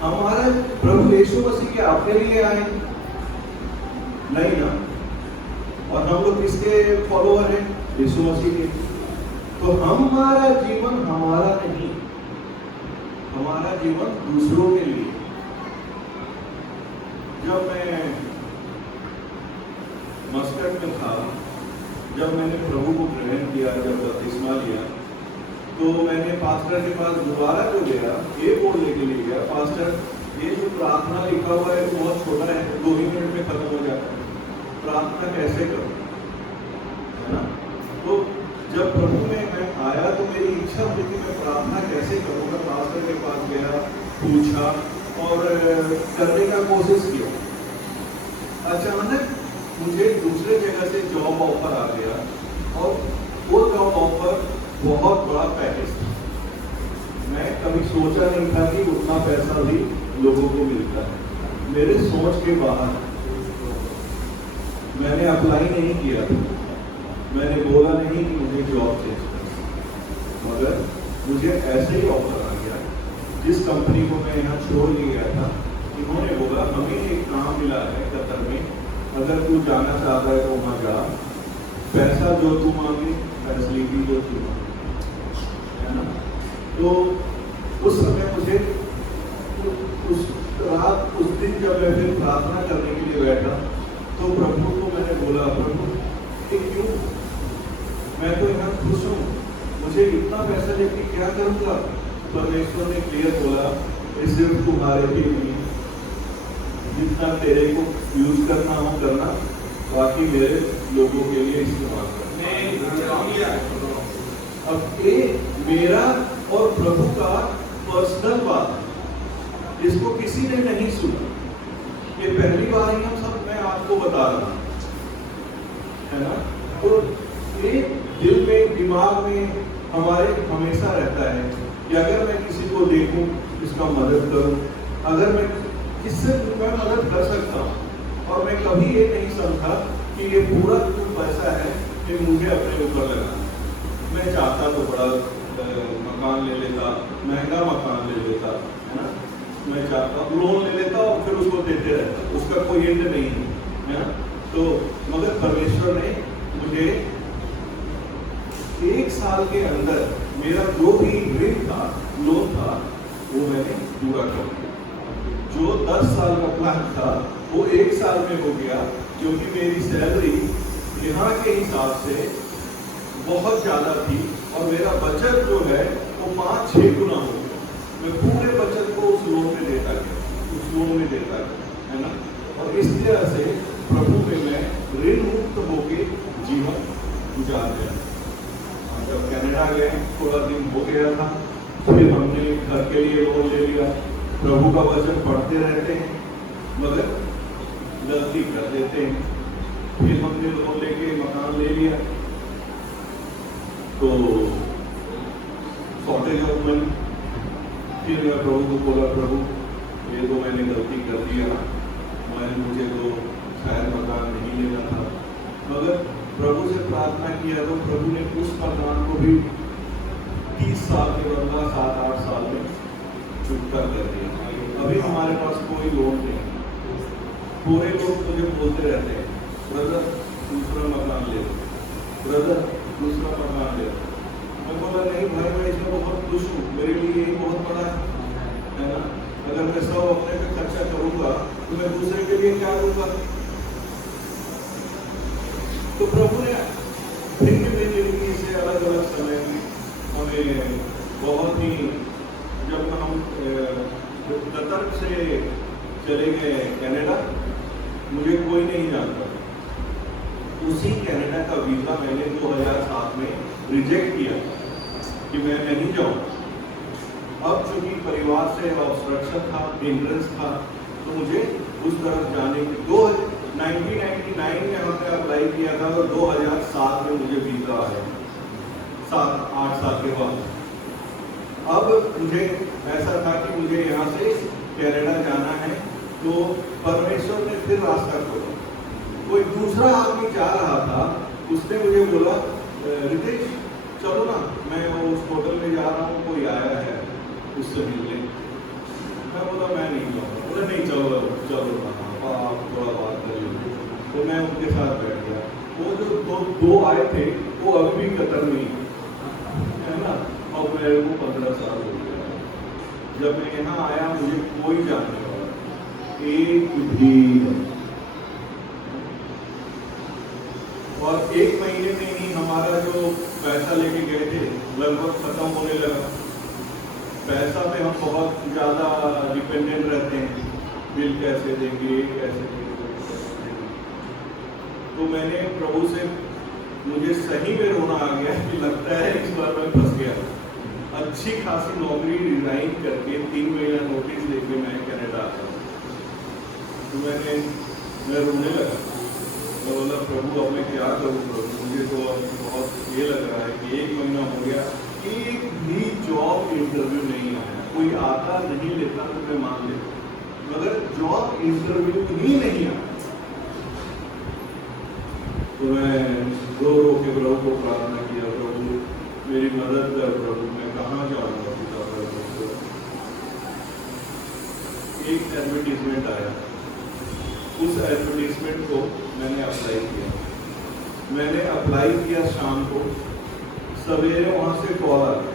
हमारा प्रभु यीशु मसीह के अपने लिए आए नहीं ना, और हम लोग किसके फॉलोअर हैं? यीशु मसीह के। तो हमारा जीवन हमारा नहीं, हमारा जीवन दूसरों के लिए। जब मैं मस्कट में था, जब मैंने प्रभु को ग्रहण किया, जब बपतिस्मा लिया, तो मैंने पास्टर के पास दोबारा जो गया, ये बोलने के लिए गया, पास्टर ये जो प्रार्थना लिखा हुआ है तो बहुत छोटा है, 2 ही मिनट में खत्म हो जाता है, प्रार्थना कैसे करूं, है ना। तो जब प्रभु में मैं आया तो मेरी इच्छा हुई कि मैं प्रार्थना कैसे करूंगा। पास्टर के पास गया, पूछा और करने का कोशिश किया। अचानक मुझे दूसरे जगह से जॉब ऑफर आ गया और वो जॉब ऑफर बहुत बड़ा पैकेज था। मैं कभी सोचा नहीं था कि उतना पैसा भी लोगों को मिलता है, मेरे सोच के बाहर। मैंने अप्लाई नहीं किया था, मैंने बोला नहीं कि मुझे जॉब चेंज करना, मगर मुझे ऐसे ही ऑफर आ गया। जिस कंपनी को मैं यहाँ छोड़ के गया था, इन्होंने बोला हमें एक काम मिला है कतर में, अगर तू जाना चाहता है तो वहाँ जा, पैसा जो तू मांगे, फैसिलिटी जो तू मांगे, है ना। तो उस समय मुझे उस रात, उस दिन जब मैं फिर प्रार्थना करने के लिए बैठा तो प्रभु को मैंने बोला, प्रभु कि क्यों, मैं तो यहाँ खुश हूँ, मुझे इतना पैसा लेके क्या करूँगा। परमेश्वर ने क्लियर बोला, ये सिर्फ तुम्हारे के लिए, जितना तेरे को यूज करना हो करना, बाकी मेरे लोगों के लिए इस्तेमाल करना। अब ये मेरा और प्रभु का पर्सनल बात है, इसको किसी ने नहीं सुना। ये पहली बार ही हम सब, मैं आपको बता रहा हूँ, है ना। तो ये दिल में, दिमाग में हमारे हमेशा रहता है कि अगर मैं किसी को देखूं, इसका मदद करूं, अगर मैं इससे मैं मदद कर सकता हूं। और मैं कभी ये नहीं समझा कि ये पूरा जो पैसा है कि मुझे अपने ऊपर लगा। मैं चाहता तो बड़ा मकान ले लेता, महंगा मकान ले लेता, है ना। मैं चाहता लोन ले लेता और फिर उसको देते रहता, उसका कोई एंड नहीं है ना। तो मगर परमेश्वर ने मुझे 1 साल के अंदर मेरा जो भी ऋण था, लोन था, वो मैंने पूरा कर दिया। जो 10 साल का प्लान था वो 1 साल में हो गया, क्योंकि मेरी सैलरी यहाँ के हिसाब से बहुत ज़्यादा थी और मेरा बचत जो है वो 5-6 गुना हो गया। मैं पूरे बचत को उस लोन में देता गया, है ना। और इस तरह से प्रभु में मैं ऋण मुक्त होके जीवन गुजार गया। जब कनाडा गए थोड़ा दिन हो गया था, फिर हमने घर के लिए लोन ले लिया। प्रभु का वचन पढ़ते रहते हैं मगर गलती कर देते हैं। फिर हमने लोन लेके मकान ले लिया तो शॉर्टेज ऑफ मनी। फिर मैं प्रभु को बोला, प्रभु ये तो मैंने गलती कर दिया, मुझे तो शायद मकान नहीं लेना था। मगर प्रभु से प्रार्थना किया तो प्रभु ने उस मकान को भी 30 साल के बदला 7-8 साल में चुकता कर दिया। अभी हमारे पास कोई लोन नहीं। पूरे लोग मुझे बोलते रहते हैं, ब्रदर दूसरा मकान ले, ब्रदर दूसरा मकान ले। मैं बोला नहीं भाई, मैं इसमें बहुत खुश हूँ, मेरे लिए यही बहुत बड़ा है ना। अगर मैं सब अपने पे खर्चा करूंगा तो मैं दूसरे के लिए क्या करूंगा। तो प्रभु ने फिर भी मेरी जिंदगी से अलग अलग समय में हमें बहुत ही, जब हम कतर से चले गए कनाडा, मुझे कोई नहीं जानता। उसी कनाडा का वीजा मैंने 2007 में रिजेक्ट किया कि मैं नहीं जाऊँ। अब चूंकि परिवार से ऑब्स्ट्रक्शन था, हिंड्रेंस था, तो मुझे उस तरफ जाने की 1999 में यहाँ पे अप्लाई किया था और 2007 में मुझे वीजा आया, 7-8 साल के बाद। अब मुझे ऐसा था कि मुझे यहाँ से कनाडा जाना है, तो परमेश्वर ने फिर रास्ता खोला। कोई दूसरा आदमी जा रहा था, उसने मुझे बोला, रितेश चलो ना, मैं उस होटल में जा रहा हूँ, कोई आया है उससे मिलने। मैं बोला मैं नहीं जाऊँगा। बोला नहीं चलो चलो आप थोड़ा बात कर लीजिए। तो मैं उनके साथ बैठ गया। वो जो दो आए थे वो अभी भी कतर में है ना, और मेरे को 15 साल हो गया। जब मैं यहाँ आया मुझे कोई जानने वाला एक भी, और 1 महीने में ही हमारा जो पैसा लेके गए थे लगभग खत्म होने लगा। पैसा पे हम बहुत ज़्यादा डिपेंडेंट रहते हैं, बिल कैसे देंगे कैसे देंगे। तो मैंने प्रभु से, मुझे सही में रोना आ गया कि लगता है इस बार मैं फंस गया। अच्छी खासी नौकरी रिजाइन करके 3 महीना नोटिस लेके मैं कनाडा आया। तो मैं रोने लगा। मैं बोला प्रभु अब मैं क्या करूँ प्रभु, मुझे तो बहुत ये लग रहा है कि 1 महीना हो गया, एक भी जॉब इंटरव्यू नहीं आया। कोई आता नहीं लेता तो मैं मान लेता, मगर जॉब इंटरव्यू ही नहीं आया। तो मैं रो के प्रभु को प्रार्थना किया, प्रभु मेरी मदद कर प्रभु, मैं कहाँ जाऊँगा पिता प्रभु। एक एडवर्टीजमेंट आया, उस एडवर्टीजमेंट को मैंने अप्लाई किया। मैंने अप्लाई किया शाम को, सवेरे वहाँ से कॉल आ गया।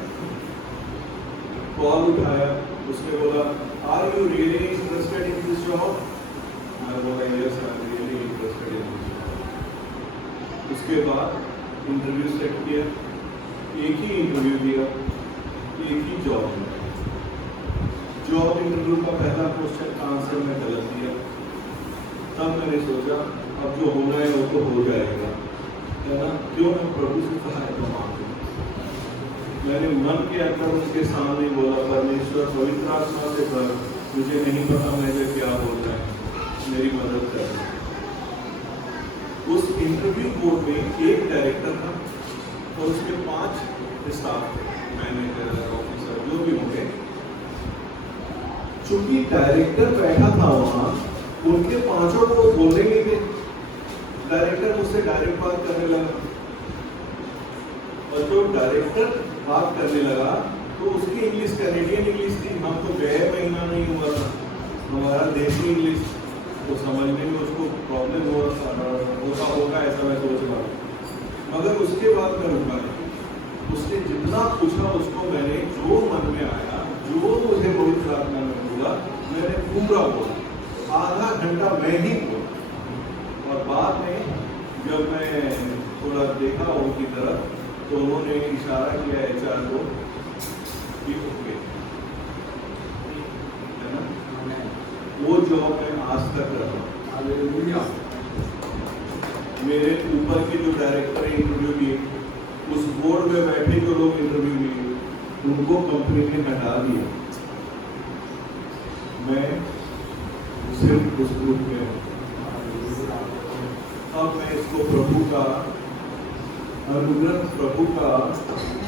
कॉल उठाया, उसने बोला are you really interested in this job. मैं बोला yes I am really interested in this job. उसके बाद इंटरव्यू सेट किया, एक ही इंटरव्यू दिया, एक ही जॉब इंटरव्यू का पहला क्वेश्चन का आंसर मैं गलत दिया। तब मैंने सोचा अब जो होना है वो तो हो जाएगा, है ना, क्यों मैं प्रभु से सहायता मांगूं। मैंने मन के अंदर उसके सामने बोला, परमेश्वर पवित्र आत्मा से कर, मुझे नहीं पता मुझे क्या बोलना है, मेरी मदद कर। उस इंटरव्यू बोर्ड में एक डायरेक्टर था और उसके 5 स्टाफ थे, मैनेजर ऑफिसर जो भी होंगे। चूंकि डायरेक्टर बैठा था वहाँ, उनके 5 को बोलने नहीं थे। डायरेक्टर मुझसे डायरेक्ट बात करने लगा और जो डायरेक्टर बात करने लगा तो उसकी इंग्लिश कैनेडियन इंग्लिश थी। हम तो गए महीना नहीं हुआ था, हमारा देसी इंग्लिश, तो समझने में उसको प्रॉब्लम होता होगा ऐसा मैं सोच रहा हूँ। मगर उसके बाद मैं रुका नहीं। उसने जितना पूछा उसको मैंने जो मन में आया, जो मुझे बड़ी प्रार्थना में बोला मैंने पूरा बोला, आधा घंटा मैं ही बोला। और बाद में जब मैं थोड़ा देखा उनकी तरफ तो उन्होंने इशारा किया HR को कि ओके, है ना? वो जॉब मैं आज तक रहा। हालेलुया। मेरे ऊपर के जो डायरेक्टर इंटरव्यू लिए, उस बोर्ड में बैठे जो लोग इंटरव्यू लिए, उनको कंपनी ने हटा दिया। मैं सिर्फ उस ग्रुप में हूँ। अब मैं इसको प्रभु का अनुग्रह, प्रभु का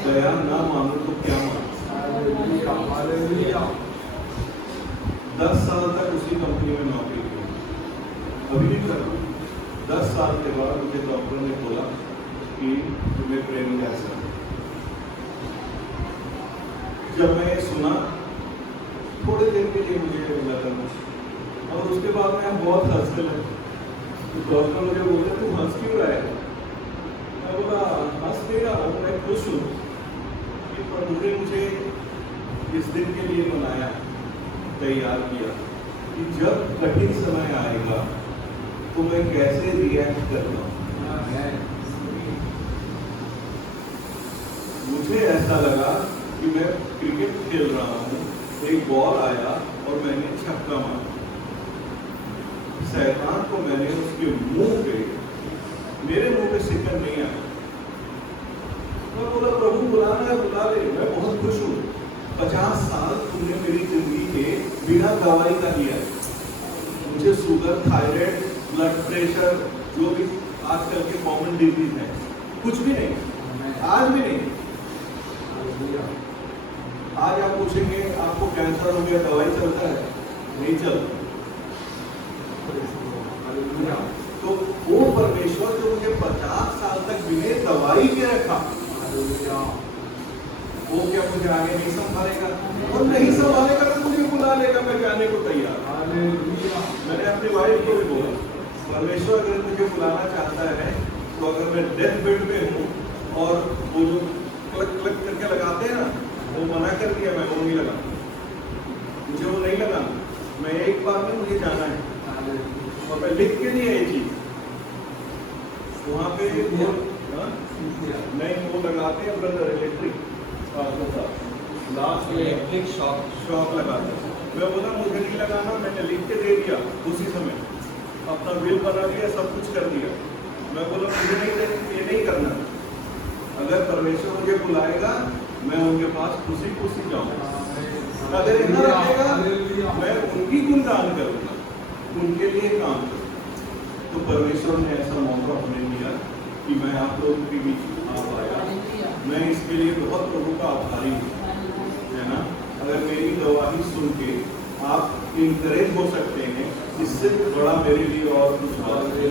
दया ना मानूं तो क्या मानूं? Hallelujah, hallelujah. 10 साल तक उसी कंपनी में नौकरी की, अभी भी कर रहा हूँ। 10 साल के बाद मुझे डॉक्टर ने बोला कि तुम्हें ब्रेन कैंसर है। जब मैं ये सुना थोड़े देर के लिए मुझे लगा, और उसके बाद मैं बहुत हंसने लगा। तो डॉक्टर मुझे बोलते तू हंस क्यों रहा है? मैं बोला हंस नहीं रहा हूँ, मैं खुश हूँ कि प्रभु ने मुझे इस दिन के लिए बनाया, तैयार किया कि जब कठिन समय आएगा तो मैं कैसे रिएक्ट करना। मुझे ऐसा लगा कि मैं क्रिकेट खेल रहा हूँ, एक बॉल आया और मैंने छक्का मारा। शैतान को मैंने उसके मुंह पे, मेरे मुंह पे शिकन नहीं आया। मैं बोला प्रभु बुलाना है बुला ले, मैं बहुत खुश हूँ। 50 साल तुमने मेरी जिंदगी के बिना दवाई का दिया। मुझे शुगर, थायराइड, ब्लड प्रेशर, जो भी आजकल के कॉमन डिजीज है, कुछ भी नहीं, आज भी नहीं। आज आप पूछेंगे आपको कैंसर हो गया, दवाई चलता है? नहीं चलता। तो वो परमेश्वर जो मुझे 50 साल तक बिना दवाई के रखा, वो क्या मुझे आगे नहीं संभालेगा? और नहीं संभालेगा तो मुझे बुला लेगा, मैं जाने को तैयार। मैंने अपनी वाइफ को भी बोला, परमेश्वर अगर मुझे बुलाना चाहता है तो अगर मैं डेथ बेड पे हूँ और वो जो क्लक क्लक करके लगाते हैं ना, वो मना कर दिया, मैं वो नहीं लगा, मुझे वो नहीं लगा। मैं एक बार में मुझे जाना है और मैं लिख के दिया ये चीज वहाँ पे नहीं, वो लगाते हैं brother electric last electric shock लगाते हैं। मैं बोला मुझे नहीं लगाना, मैंने लिख के दे दिया उसी समय, अपना बिल बना दिया, सब कुछ कर दिया। मैं बोला मुझे नहीं, ये नहीं करना। अगर परमेश्वर मुझे बुलाएगा मैं उनके पास खुशी खुशी जाऊंगा। अगर इतना रखेगा मैं उनकी गुणगान करूंगा, उनके लिए काम करूंगा। तो परमेश्वर ने ऐसा मौका हमें दिया कि मैं आप लोगों के बीच आ पाया। मैं इसके लिए बहुत प्रभु का आभारी हूँ, है ना। अगर मेरी गवाही सुन के आप इंकरेज हो सकते हैं, इससे बड़ा मेरे लिए और कुछ बात नहीं।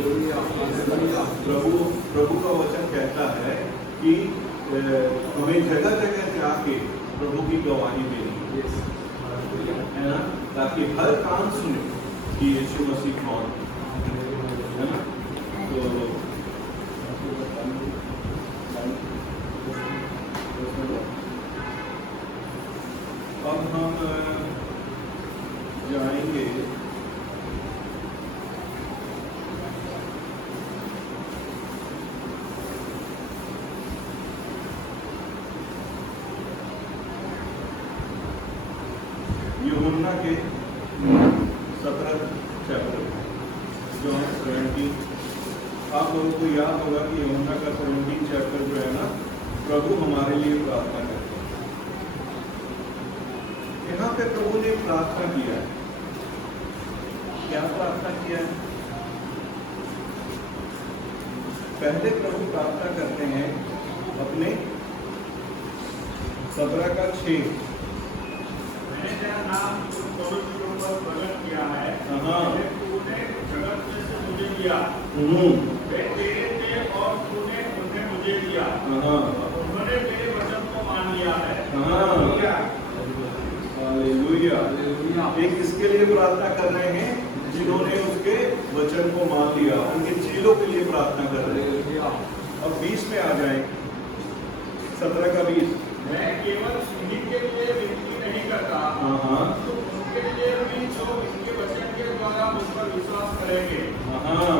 प्रभु का वचन कहता है कि हमें जगह जगह जाके प्रभु की गवाही देनी है ना, ताकि हर कान सुने कि यीशु मसीह कौन है ना। तो अब हम जाएंगे यूहन्ना के 17 चैप्टर, जॉन 17। आप लोगों को याद होगा कि यूहन्ना का 17 चैप्टर जो है ना, प्रभु हमारे लिए प्रार्थना करते हैं। यहाँ पे प्रभु ने प्रार्थना किया है। क्या प्रार्थना किया है? पहले प्रभु प्रार्थना करते हैं अपने 17:6। मैंने तेरा नाम पवित्र के ऊपर प्रकट किया है, तूने जगत में से मुझे दिया, वे तेरे थे और तूने उन्हें मुझे दिया, उन्होंने मेरे वचन को मान लिया है। हालेलुया। एक इसके लिए प्रार्थना कर रहे हैं जिन्होंने उसके वचन को मान लिया, उनके चीलों के लिए प्रार्थना कर रहे हैं। अब 20 में आ जाए, 17 का 20। मैं केवल सुनी के लिए विनती नहीं करता, हाँ हाँ तो उनके लिए भी जो इनके वचन के द्वारा मुझ पर विश्वास करेंगे। हाँ,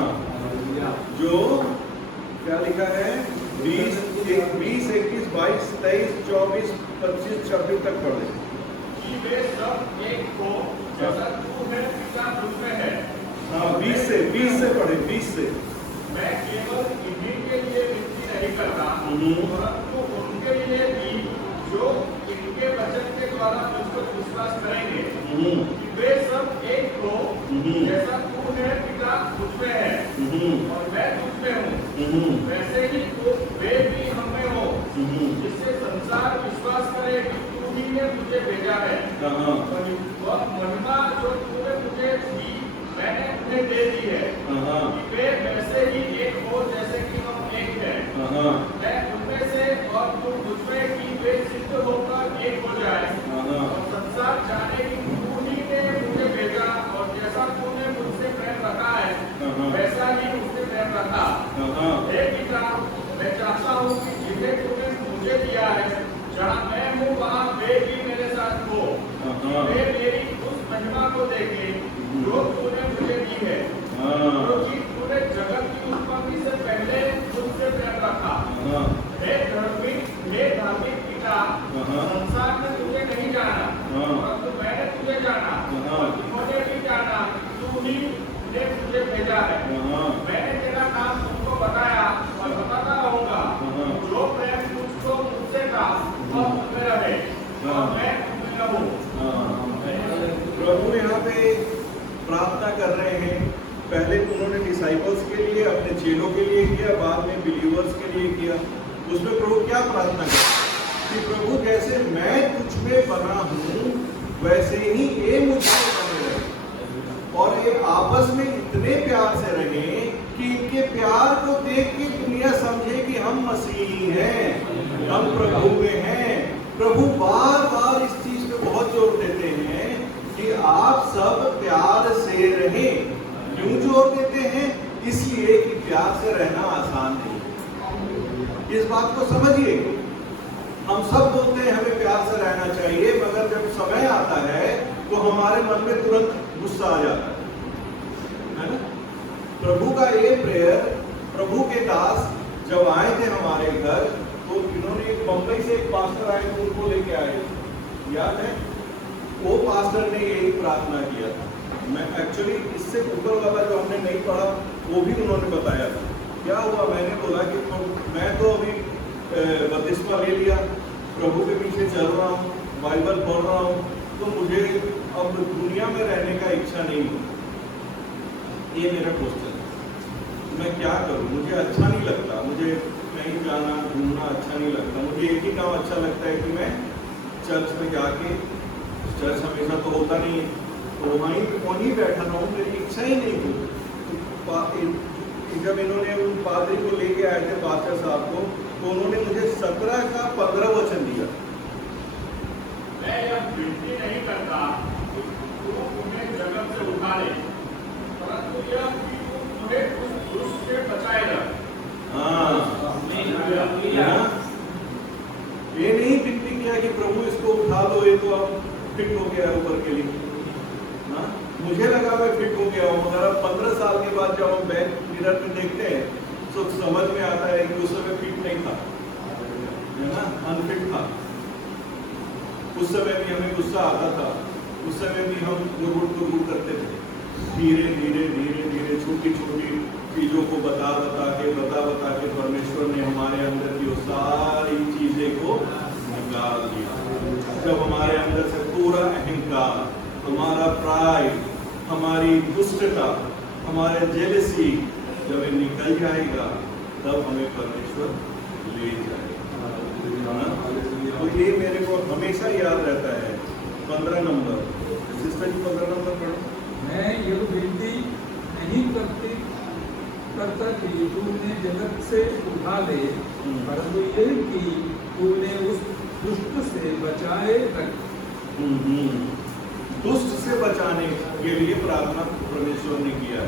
जो क्या लिखा है 20, 21, 22, 23, 24, 25, 26 तक पढ़ लें। कि वे सब एक हो जैसा तू है पिता मुझ में है। हाँ 20 से पढ़े 20 से। मैं केवल इन्हीं के लिए विनती नहीं करता परंतु उनके लिए भी जो इनके वचन के द्वारा मुझ पर विश्वास करेंगे कि वे सब एक हो जैसा तू है पिता मुझ में है और मैं तुझ में हूँ वैसे ही तो वे भी हम में हो जिससे संसार विश्वास करे कि तू ही ने मुझे भेजा है। वह महिमा जो तूने मुझे दी मैंने उन्हें दे दी है कि वे वैसे ही एक हो जैसे कि हम एक हैं। मैं उनमें से और तू मुझमें कि वे सिद्ध होकर एक हो जाए और संसार जाने की तू ही ने मुझे भेजा और जैसा तूने मुझसे प्रेम रखा है वैसा ही उसने प्रेम रखा। हे पिता मैं चाहता हूँ कि जिन्हें तूने मुझे दिया है जहाँ मैं हूँ वहाँ वे भी मेरे साथ हो वे मेरी उस महिमा को देखें जो तूने मुझे दी है क्योंकि तूने जगत की उत्पत्ति से पहले मुझसे प्रेम रखा। हे धार्मिक पिता संसार ने तुझे नहीं जाना परंतु मैंने तुझे जाना और उन्होंने भी जाना तू ही ने मुझे भेजा है। मैंने तेरा नाम तुमको बताया और बताता रहूंगा जो प्रेम तुझको मुझसे था वह तुझमें रहे और मैं तुझमें रहूं। प्रभु यहाँ पे प्रार्थना कर रहे हैं। पहले उन्होंने डिसाइपल्स के लिए अपने चेलों के लिए किया बाद में बिलीवर्स के लिए किया। उसमें प्रभु क्या प्रार्थना कर कि प्रभु जैसे मैं तुझ में बना हूँ वैसे ही ये मुझसे बने रहे और ये आपस में इतने प्यार से रहे कि इनके प्यार को देख के दुनिया समझे कि हम मसीही हैं हम प्रभु में हैं। प्रभु बार बार इस चीज पे बहुत जोर देते हैं कि आप सब प्यार से रहें। क्यों जोर देते हैं? इसलिए कि प्यार से रहना आसान नहीं। इस बात को समझिए। हम सब बोलते हैं हमें प्यार से रहना चाहिए मगर जब समय आता है तो हमारे मन में तुरंत गुस्सा आ जाता है ना। प्रभु का ये प्रेयर प्रभु के दास जब आए थे हमारे घर तो इन्होंने एक बंबई से एक पास्टर आए थे उनको लेके आए याद है। वो पास्टर ने यही प्रार्थना किया था। मैं एक्चुअली इससे ऊपर वाला जो हमने नहीं पढ़ा वो भी उन्होंने बताया था। क्या हुआ मैंने बोला कि मैं तो अभी बपतिस्मा ले लिया प्रभु के पीछे चल रहा हूँ बाइबल पढ़ रहा हूँ तो मुझे अब दुनिया में रहने का इच्छा नहीं है। ये मेरा क्वेश्चन है। मैं क्या करूँ? मुझे अच्छा नहीं लगता। मुझे कहीं जाना घूमना अच्छा नहीं लगता। मुझे एक ही काम अच्छा लगता है कि मैं चर्च में जाके चर्च हमेशा तो होता नहीं है तो वहीं बैठा रहा हूँ। मेरी इच्छा ही नहीं थी। जब इन्होंने उन पादरी को लेके आए थे पास्टर साहब को तो उन्होंने मुझे 17 का 15 वचन दिया। मैं यह विनती नहीं करता कि तू उन्हें जगत से उठा ले परंतु यह कि तू उन्हें उस दुष्ट से बचाए रख। ये नहीं विनती किया कि प्रभु इसको उठा लो ये तो अब फिट हो गया ऊपर के लिए। मुझे लगा मैं फिट हो गया हूँ मगर अब 15 साल के बाद जब हम बैक मिरर में देखते हैं तो समझ में आता है कि उस समय फिट नहीं था है ना अनफिट था। उस समय भी हमें गुस्सा आता था। उस समय भी हम गुड़ करते थे। धीरे धीरे छोटी छोटी चीजों को बता बता के परमेश्वर ने हमारे अंदर की वो सारी चीजें को निकाल दिया। जब हमारे अंदर से पूरा अहंकार हमारा प्राइड हमारी दुष्टता हमारे जेलसी जब ये निकल जाएगा तब हमें परमेश्वर ले जाएगा। तो ये मेरे को हमेशा याद रहता है। 15 नंबर सिस्टर जी 15 नंबर पढ़ो। मैं ये विनती नहीं करता कि तूने जगत से उठा ले परंतु ये कि तूने उस दुष्ट से बचाए रख। दुष्ट से बचाने के लिए प्रार्थना परमेश्वर ने किया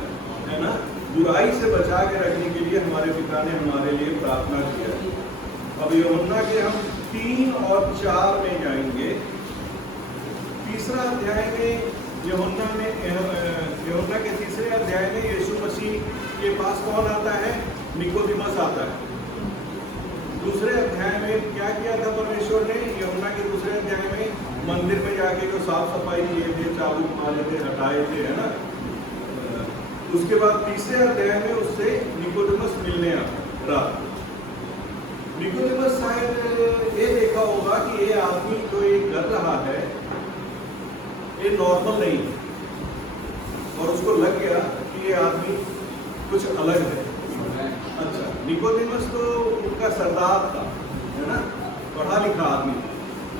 है ना। बुराई से बचा के रखने के लिए हमारे पिता ने हमारे लिए प्रार्थना किया है। अब यूहन्ना के हम 3 और 4 में जाएंगे। तीसरा अध्याय में यूहन्ना के तीसरे अध्याय में यीशु मसीह के पास कौन आता है? निकोदेमस आता है। दूसरे अध्याय में क्या किया था परमेश्वर ने? यूहन्ना के दूसरे अध्याय में मंदिर में जाके जो साफ सफाई किए थे, चाबुक मारे थे, हटाए थे, है ना। उसके बाद तीसरे अध्याय में उससे निकोदेमस मिलने आता रात। निकोदेमस शायद ये देखा होगा कि ये आदमी जो ये कर रहा है ये नॉर्मल नहीं है, और उसको लग गया कि ये आदमी कुछ अलग है। अच्छा, निकोदेमस तो उनका सरदार था, है ना, पढ़ा लिखा आदमी,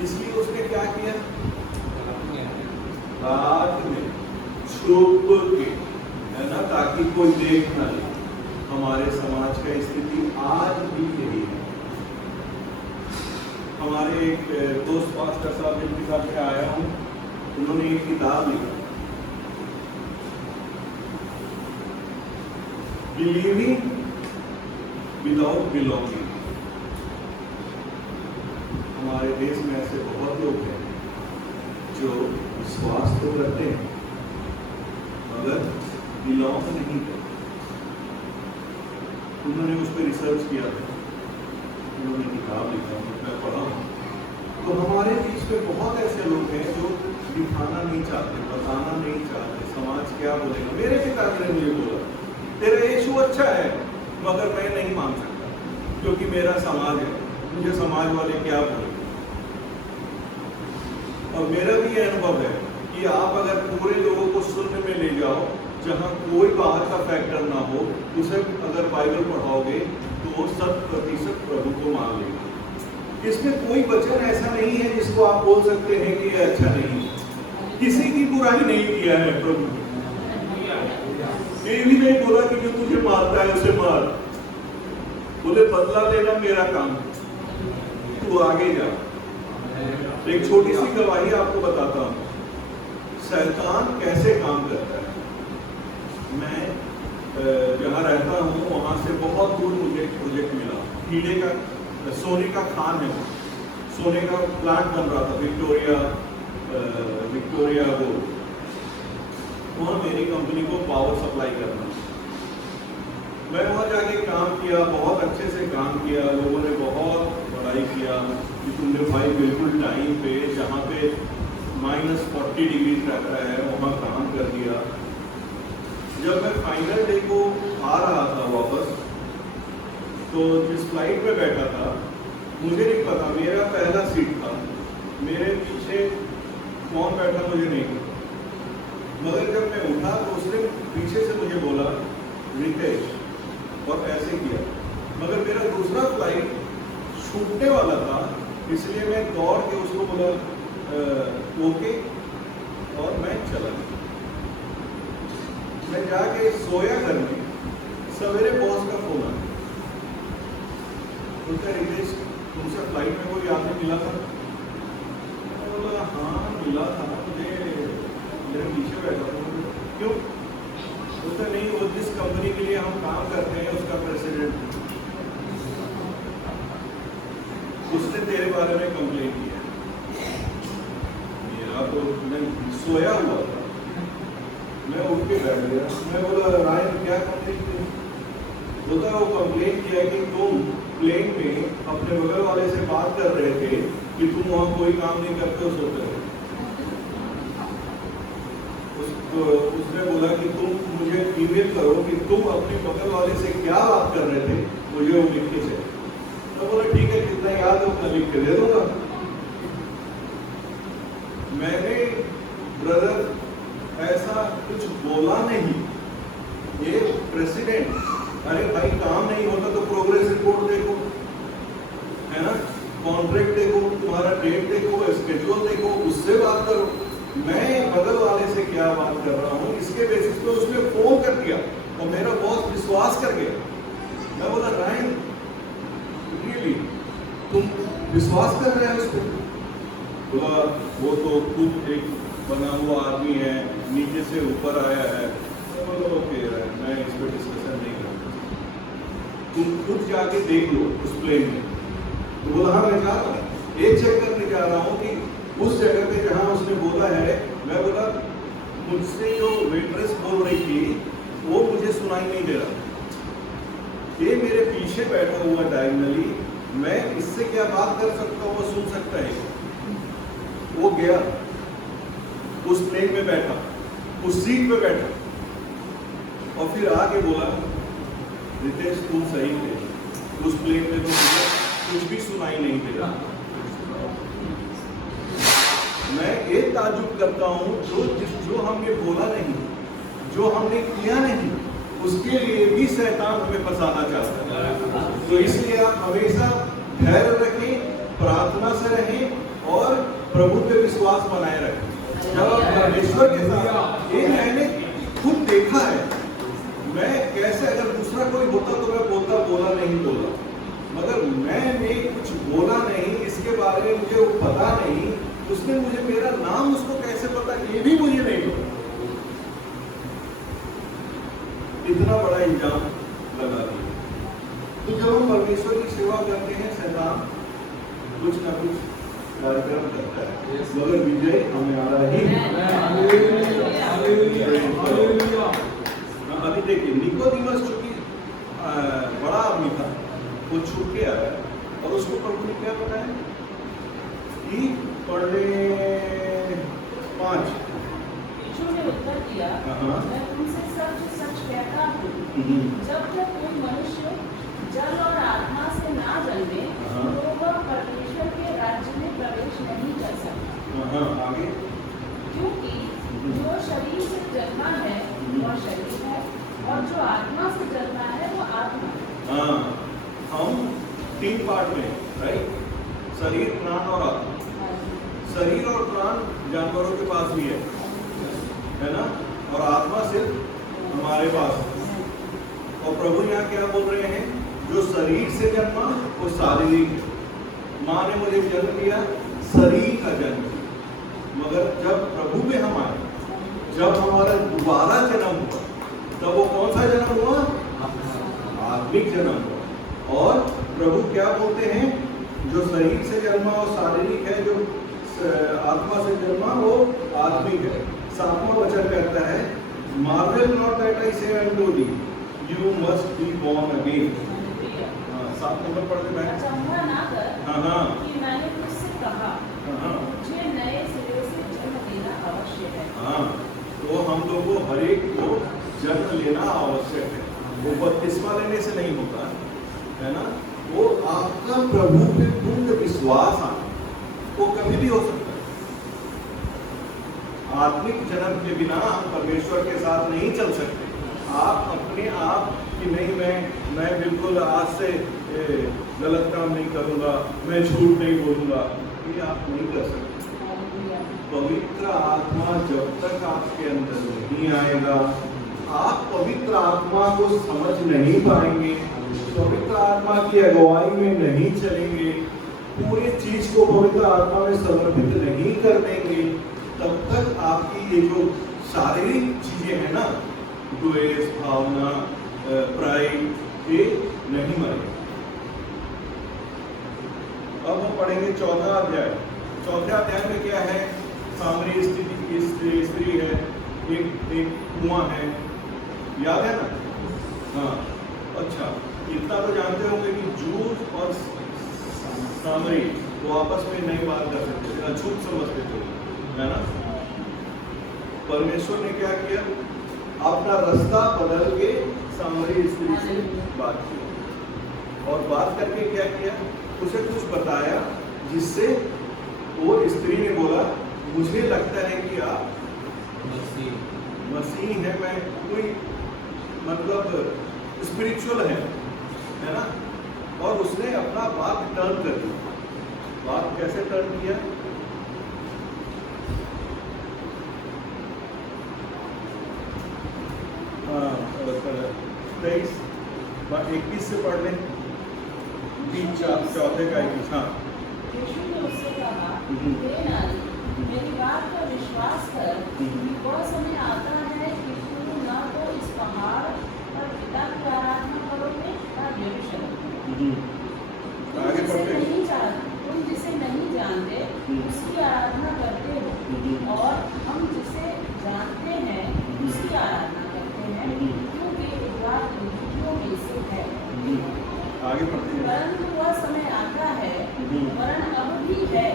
इसलिए उसने क्या किया? रात में छुप के, है ना, ताकि कोई देख ना ले। हमारे समाज का स्थिति आज भी यही है। हमारे एक दोस्त पास्टर साहब जिनके साथ मैं आया हूँ, उन्होंने एक किताब लिखा, बिलीविंग विदाउट बिलोंगिंग। हमारे देश में ऐसे बहुत लोग हैं जो विश्वास तो करते हैं मगर बिलोंग नहीं करते। उन्होंने उस पर रिसर्च किया था, उन्होंने किताब लिखा, मैं पढ़ा। तो हमारे बीच में बहुत ऐसे लोग हैं जो दिखाना नहीं चाहते, बताना नहीं चाहते, समाज क्या बोलेगा। मेरे पिताजी ने मुझे बोला, तेरा यीशु अच्छा है मगर मैं नहीं मान सकता क्योंकि मेरा समाज है, मुझे समाज वाले क्या बोलेंगे। और मेरा भी ये अनुभव है कि आप अगर पूरे लोगों को शून्य में ले जाओ, जहाँ कोई बाहर का फैक्टर ना हो, उसे अगर बाइबल पढ़ाओगे तो वो 100% प्रभु को मान लेगा। इसमें कोई वचन ऐसा नहीं है जिसको आप बोल सकते हैं कि ये अच्छा नहीं है। किसी की बुराई नहीं किया है प्रभु ने। ये भी नहीं बोला कि जो तुझे मारता है उसे मार, बोले बदला लेना मेरा काम, तू आगे जा। एक छोटी सी गवाही आपको बताता हूँ, शैतान कैसे काम करता है। मैं जहाँ रहता हूँ वहाँ से बहुत दूर मुझे एक प्रोजेक्ट मिला, हीरे का, सोने का खान है, सोने का प्लांट बन रहा था विक्टोरिया वो, वहाँ मेरी कंपनी को पावर सप्लाई करना। मैं वहाँ जाके काम किया, बहुत अच्छे से काम किया। लोगों ने बहुत बड़ाई किया कि तुमने भाई बिल्कुल टाइम पे, जहाँ पे -40 डिग्री रहता है वहाँ काम कर दिया। जब मैं फाइनल डे को आ रहा था वापस, तो जिस फ्लाइट पे बैठा था मुझे नहीं पता, मेरा पहला सीट था, मेरे पीछे कौन बैठा मुझे नहीं पता, मगर जब मैं उठा तो उसने पीछे से मुझे बोला रितेश, और ऐसे किया। मगर मेरा दूसरा फ्लाइट छूटने वाला था, इसलिए मैं दौड़ के उसको बोला ओके, और मैं चला गया। मैं जाके सोया घर में, सवेरे बॉस का फोन आया, बोलता रितेश तुमसे फ्लाइट में कोई आदमी मिला था? मैं बोला हाँ मिला था, मुझे मेरे पीछे बैठा था। क्यों? बोलता नहीं, वो जिस कंपनी के लिए हम काम करते हैं उसका प्रेसिडेंट, उसने तेरे बारे में कंप्लेन किया। मेरा तो मैं सोया हुआ था, मैं उठ के बैठ गया। मैं बोला रायन क्या कंप्लेन की? बोलता वो कंप्लेन किया कि तुम प्लेन में अपने बगल वाले से बात कर रहे थे कि तुम वहाँ कोई काम नहीं करते हो, सोते हो। उसने बोला कि तुम मुझे ईमेल करो कि तुम अपने बगल वाले से क्या बात कर रहे थे, मुझे वो लिख के चाहिए। तो बोला ठीक है, कितना याद है उतना लिख के दे दूंगा। मैंने ब्रदर ऐसा कुछ बोला नहीं। ये प्रेसिडेंट, अरे भाई काम नहीं होता तो प्रोग्रेस रिपोर्ट देखो, है ना, कॉन्ट्रैक्ट देखो, तुम्हारा डेट देखो, स्केड्यूल देखो, उससे बात करो। मैं बगल वाले से क्या बात कर रहा हूँ, इसके बेसिस पे उसने फोन कर दिया और मेरा बॉस विश्वास कर गया। मैं बोला रायन रियली तुम विश्वास कर रहे हो उस पर? बोला वो तो खुद एक बना हुआ आदमी है, नीचे से ऊपर आया है। मैं बोला ओके रायन, मैं इस पर डिस्कशन नहीं करूँगा, तुम खुद जाके देख लो उस प्लेन में। तो बोला हाँ मैं जा रहा हूँ, एक चेक करने जा रहा हूँ कि उस जगह पे जहाँ उसने बोला है, मैं बोला मुझसे जो वेट्रेस बोल रही थी वो मुझे सुनाई नहीं दे रहा, ये मेरे पीछे बैठा हुआ डायगनली, मैं इससे क्या बात कर सकता हूँ, वो सुन सकता है। वो गया उस प्लेन में बैठा, उस सीट पे बैठा, और फिर आके बोला रितेश तुम सही थे, उस प्लेन में तो मुझे कुछ भी सुनाई नहीं दे रहा। मैं एक ताजुब करता हूँ, जो हमने बोला नहीं, जो हमने किया नहीं, उसके लिए भी शैतान हमें फंसाना चाहता है। तो इसलिए आप हमेशा धैर्य रखें, प्रार्थना से रहें और प्रभु पे विश्वास बनाए रखें। जब आप परमेश्वर के साथ, ये मैंने खुद देखा है, मैं कैसे, अगर दूसरा कोई होता तो मैं बोलता बोला नहीं बोला, मगर मैंने कुछ बोला नहीं, इसके बारे में मुझे वो पता नहीं, उसने मुझे मेरा नाम उसको कैसे पता, ये भी मुझे नहीं पता। इतना बड़ा इल्जाम लगा दिया। तो जब हम परमेश्वर की सेवा करते हैं, शैतान कुछ ना कुछ कार्यक्रम करता है, मगर विजय हमें आ रही है। अभी देखिए निकोदेमस चूंकि बड़ा आदमी था, वो छूट के आया और उसको प्रभु ने क्या बताया कि पढ़ने 5। यीशु ने उत्तर दिया, मैं तुमसे सच सच कहता हूँ, जब तक कोई मनुष्य जल और आत्मा से ना जन्मे तो वह परमेश्वर के राज्य में प्रवेश नहीं कर सकता। आगे, क्योंकि जो शरीर से जन्मा है वह शरीर है, और जो आत्मा से जन्मा है वो आत्मा है। हम 3 पार्ट में, राइट, शरीर, प्राण और आत्मा। शरीर और प्राण जानवरों के पास भी है ना, और आत्मा सिर्फ हमारे पास है। और प्रभु यहाँ क्या बोल रहे हैं, जो शरीर से जन्मा वो शारीरिक है। माँ ने मुझे जन्म दिया, शरीर का जन्म दिया, मगर जब प्रभु में हम आए, जब हमारा दोबारा जन्म हुआ, तब वो कौन सा जन्म हुआ, आत्मिक जन्म हुआ। और प्रभु क्या बोलते हैं, जो शरीर से जन्मा वो शारीरिक है, जो आत्मा से जन्मा वो आत्मिक है। 7वां वचन कहता है, marvel not that I say unto thee, you must be born again. 7 number पढ़ के बैठ। अचंभा ना कर कि मैंने तुझसे कहा, मुझे नए सिरे से जन्म लेना आवश्यक है। तो हम लोग को हर एक को जन्म लेना आवश्यक है। वो बपतिस्मा लेने से नहीं होता है ना, वो आपका प्रभु पे पूर्ण विश्वास आना, वो कभी भी हो सकता है। आत्मिक जन्म के बिना हम परमेश्वर के साथ नहीं चल सकते। आप अपने आप कि नहीं, मैं बिल्कुल आज से गलत काम नहीं करूँगा, मैं झूठ नहीं बोलूँगा, ये आप नहीं कर सकते। पवित्र आत्मा जब तक आपके अंदर नहीं आएगा, आप पवित्र आत्मा को समझ नहीं पाएंगे, पवित्र आत्मा की अगुवाई में नहीं चलेंगे, पूरी चीज को पवित्र आत्मा में समर्पित नहीं कर देंगे, तब तक आपकी ये जो शारीरिक चीजें हैं ना, द्वेष, भावना, प्राइड, ये नहीं मरेंगे। अब हम पढ़ेंगे 14वां अध्याय। 4वें अध्याय में क्या है, सामरी स्त्री है, एक कुआं है, याद है ना। हाँ, अच्छा, इतना तो जानते होंगे कि जूस और सामरी वो आपस में नहीं बात कर सकते, अछूत समझते थे, है ना। परमेश्वर ने क्या किया, अपना रास्ता बदल के सामरी स्त्री से बात की, और बात करके क्या किया, उसे कुछ बताया, जिससे वो स्त्री ने बोला, मुझे लगता है कि आप मसीह है, मैं कोई मतलब स्पिरिचुअल है ना। और उसने अपना बात टर्न कर दिया। बात कैसे टर्न किया, हाँ 23-21 से पढ़ लें, 3-4 का 21। हाँ, यीशु ने उससे कहा, हे नारी, मेरी बात पर विश्वास कर कि वह समय आता है कि तुम न तो इस पहाड़ पर पिता की आराधना करोगे न यरूशलेम। आगे पढ़ते हैं। तुम जिसे नहीं जानते उसकी आराधना वरन अब भी है,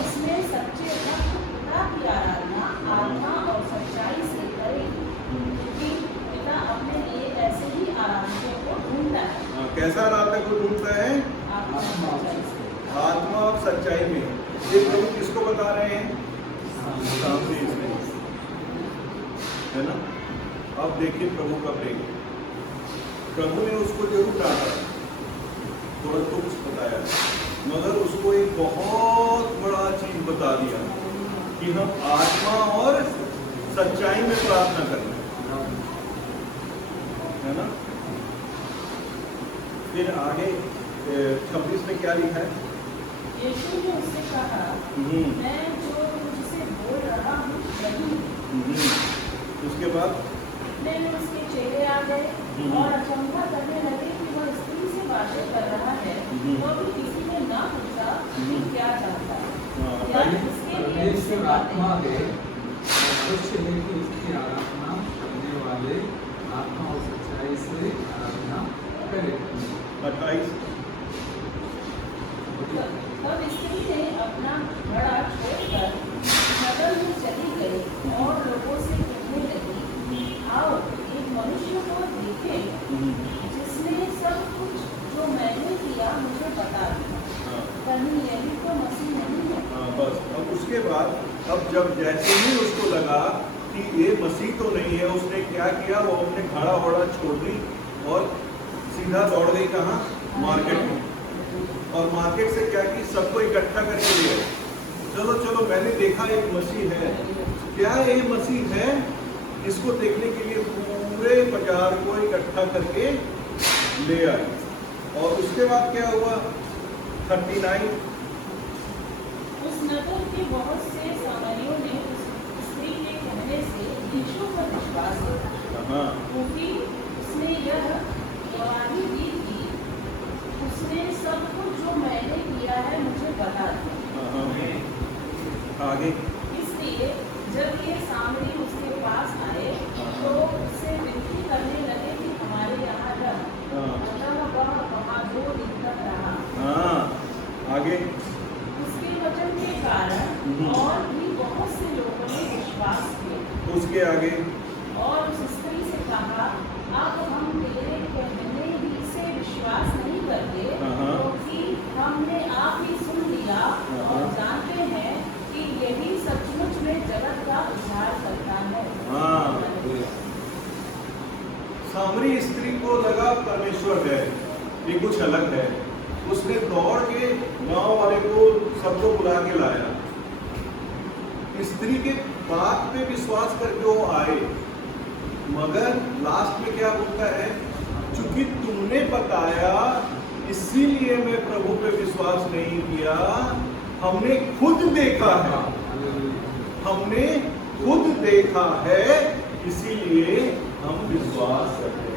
उसमें सच्चे भक्त पिता की आराधना आत्मा और सच्चाई से करें, क्योंकि पिता अपने लिए ऐसे ही आराधकों को ढूंढता है। कैसा आराधक को ढूंढता है? आत्मा और सच्चाई से। आत्मा और सच्चाई में। ये प्रभु किसको बता रहे हैं? सामरी स्त्री, है ना? अब देखिए प्रभु का प्रेम। प्रभु ने उसको जरूर डांटा, थोड़ा तो कुछ बताया, मगर उसको एक बहुत बड़ा चीज बता दिया कि हम आत्मा और सच्चाई में प्रार्थना करना है ना। फिर आगे 26 में क्या लिखा है? यीशु ने उससे कहा, मैं जो तुझसे बोल रहा हूँ वही। उसके बाद इतने में उसके चेहरे आ गए और अचंभा करने लगे कि वह स्त्री से बातें कर रहा है, तो भी किसी ने ना पूछा कि क्या चाहता है या इसके लिए परमेश्वर उससे आत्मा बातें। दे, मनुष्य ने कि उसकी आराधना करने वाले आत्मा और सच्चाई से आराधना करे। 28 तब स्त्री ने अपना घड़ा छोड़कर नगर में चली गई और लोगों से कहने लगी, आओ एक मनुष्य को देखें जिसने सब कुछ जो मैंने किया मुझे बता दिया। कहीं यही तो मसीह नहीं है? बस अब उसके बाद अब जब जैसे ही उसको लगा कि ये मसीह तो नहीं है, उसने क्या किया? वो अपने घड़ा वड़ा छोड़ दी और सीधा दौड़ गई कहाँ? मार्केट में। और मार्केट से क्या की? सबको इकट्ठा करके ले आई। चलो चलो, मैंने देखा एक मसीह है। क्या ये मसीह है? इसको देखने के लिए पूरे बाजार को इकट्ठा करके ले आए। और उसके बाद क्या हुआ? 39 उस नगर के बहुत से सामरियों ने उस स्त्री के कहने से यीशु पर विश्वास किया, क्योंकि उसने यह गवाही दी कि उसने सब कुछ जो मैंने किया है मुझे बता दिया। आगे इसलिए जब ये सामरी उसके पास आए तो उससे विनती करने लगे कि हमारे यहाँ रह। अतः वह वहाँ 2 दिन तक रहा। आगे उसके वचन के कारण और भी बहुत से लोगों ने विश्वास किया। उसके आगे और उस स्त्री से कहा, अब हम तेरे कहने ही से विश्वास नहीं करते, क्योंकि हमने आप ही सुन लिया और जानते हैं कि यही सचमुच में जगत का उद्धार करता है। सामरी स्त्री को लगा परमेश्वर है, ये कुछ अलग है। उसने दौड़ के गांव वाले को सबको बुला के लाया। स्त्री के बात पे विश्वास करके वो आए, मगर लास्ट में क्या बोलता है? चूंकि तुमने बताया इसीलिए मैं प्रभु पे विश्वास नहीं किया। हमने खुद देखा है, हमने खुद देखा है, इसीलिए हम विश्वास करते हैं।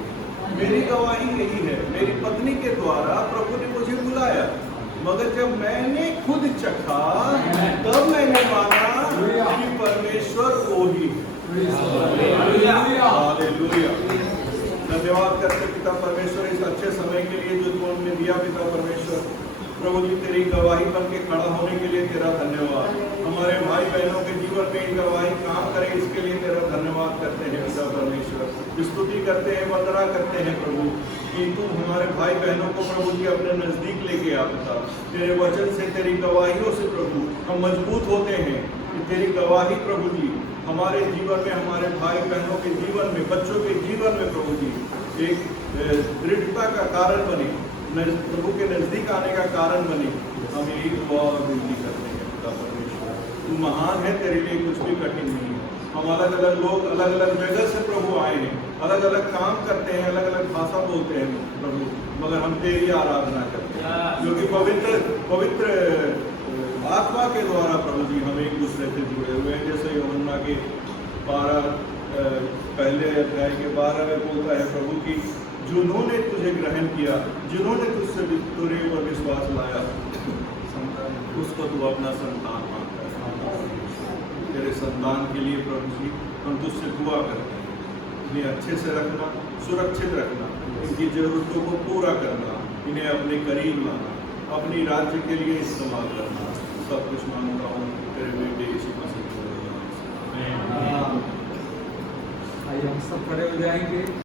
मेरी गवाही यही है। मेरी पत्नी के द्वारा प्रभु ने मुझे बुलाया, मगर जब मैंने खुद चखा तब मैंने माना कि परमेश्वर वो ही है। हालेलुया। धन्यवाद करते पिता परमेश्वर इस अच्छे समय के लिए जो तू हमने दिया। पिता परमेश्वर प्रभु जी, तेरी गवाही बन के खड़ा होने के लिए तेरा धन्यवाद। हमारे भाई बहनों के जीवन में ये गवाही काम करे, इसके लिए तेरा धन्यवाद करते हैं पिता परमेश्वर। स्तुति करते हैं, वंदना करते हैं प्रभु कि तू हमारे भाई बहनों को प्रभु जी अपने नजदीक लेके आ। पिता तेरे वचन से, तेरी गवाहियों से प्रभु हम मजबूत होते हैं कि तेरी गवाही प्रभु जी हमारे जीवन में, हमारे भाई बहनों के जीवन में, बच्चों के जीवन में प्रभु जी एक दृढ़ता का कारण बने, प्रभु के नजदीक आने का कारण बने। हम यही दुआ और विनती करते हैं पिता परमेश्वर। तू महान है, तेरे लिए कुछ भी कठिन नहीं है। हम अलग अलग लोग अलग अलग जगह से प्रभु आए हैं, अलग अलग काम करते हैं, अलग अलग भाषा बोलते हैं प्रभु, मगर हम तेरी आराधना करते हैं क्योंकि पवित्र आत्मा के द्वारा प्रभु जी हम एक दूसरे से जुड़े हुए हैं। जैसे यूहन्ना के 12 पहले अध्याय के 12 में बोलता है प्रभु की, जिन्होंने तुझे ग्रहण किया, जिन्होंने तुझसे तेरे पर विश्वास लाया, उसको तू अपना संतान मानता है। तेरे संतान के लिए प्रभु जी हम तुझसे दुआ करते हैं, इन्हें अच्छे से रखना, सुरक्षित रखना, इनकी जरूरतों को पूरा करना, इन्हें अपने करीब लाना। अपनी राज्य के लिए इस्तेमाल करना। सब कुछ मांगता हूँ तेरे बेटे यीशु मसीह के नाम से। आइए हम सब खड़े हो जाएंगे।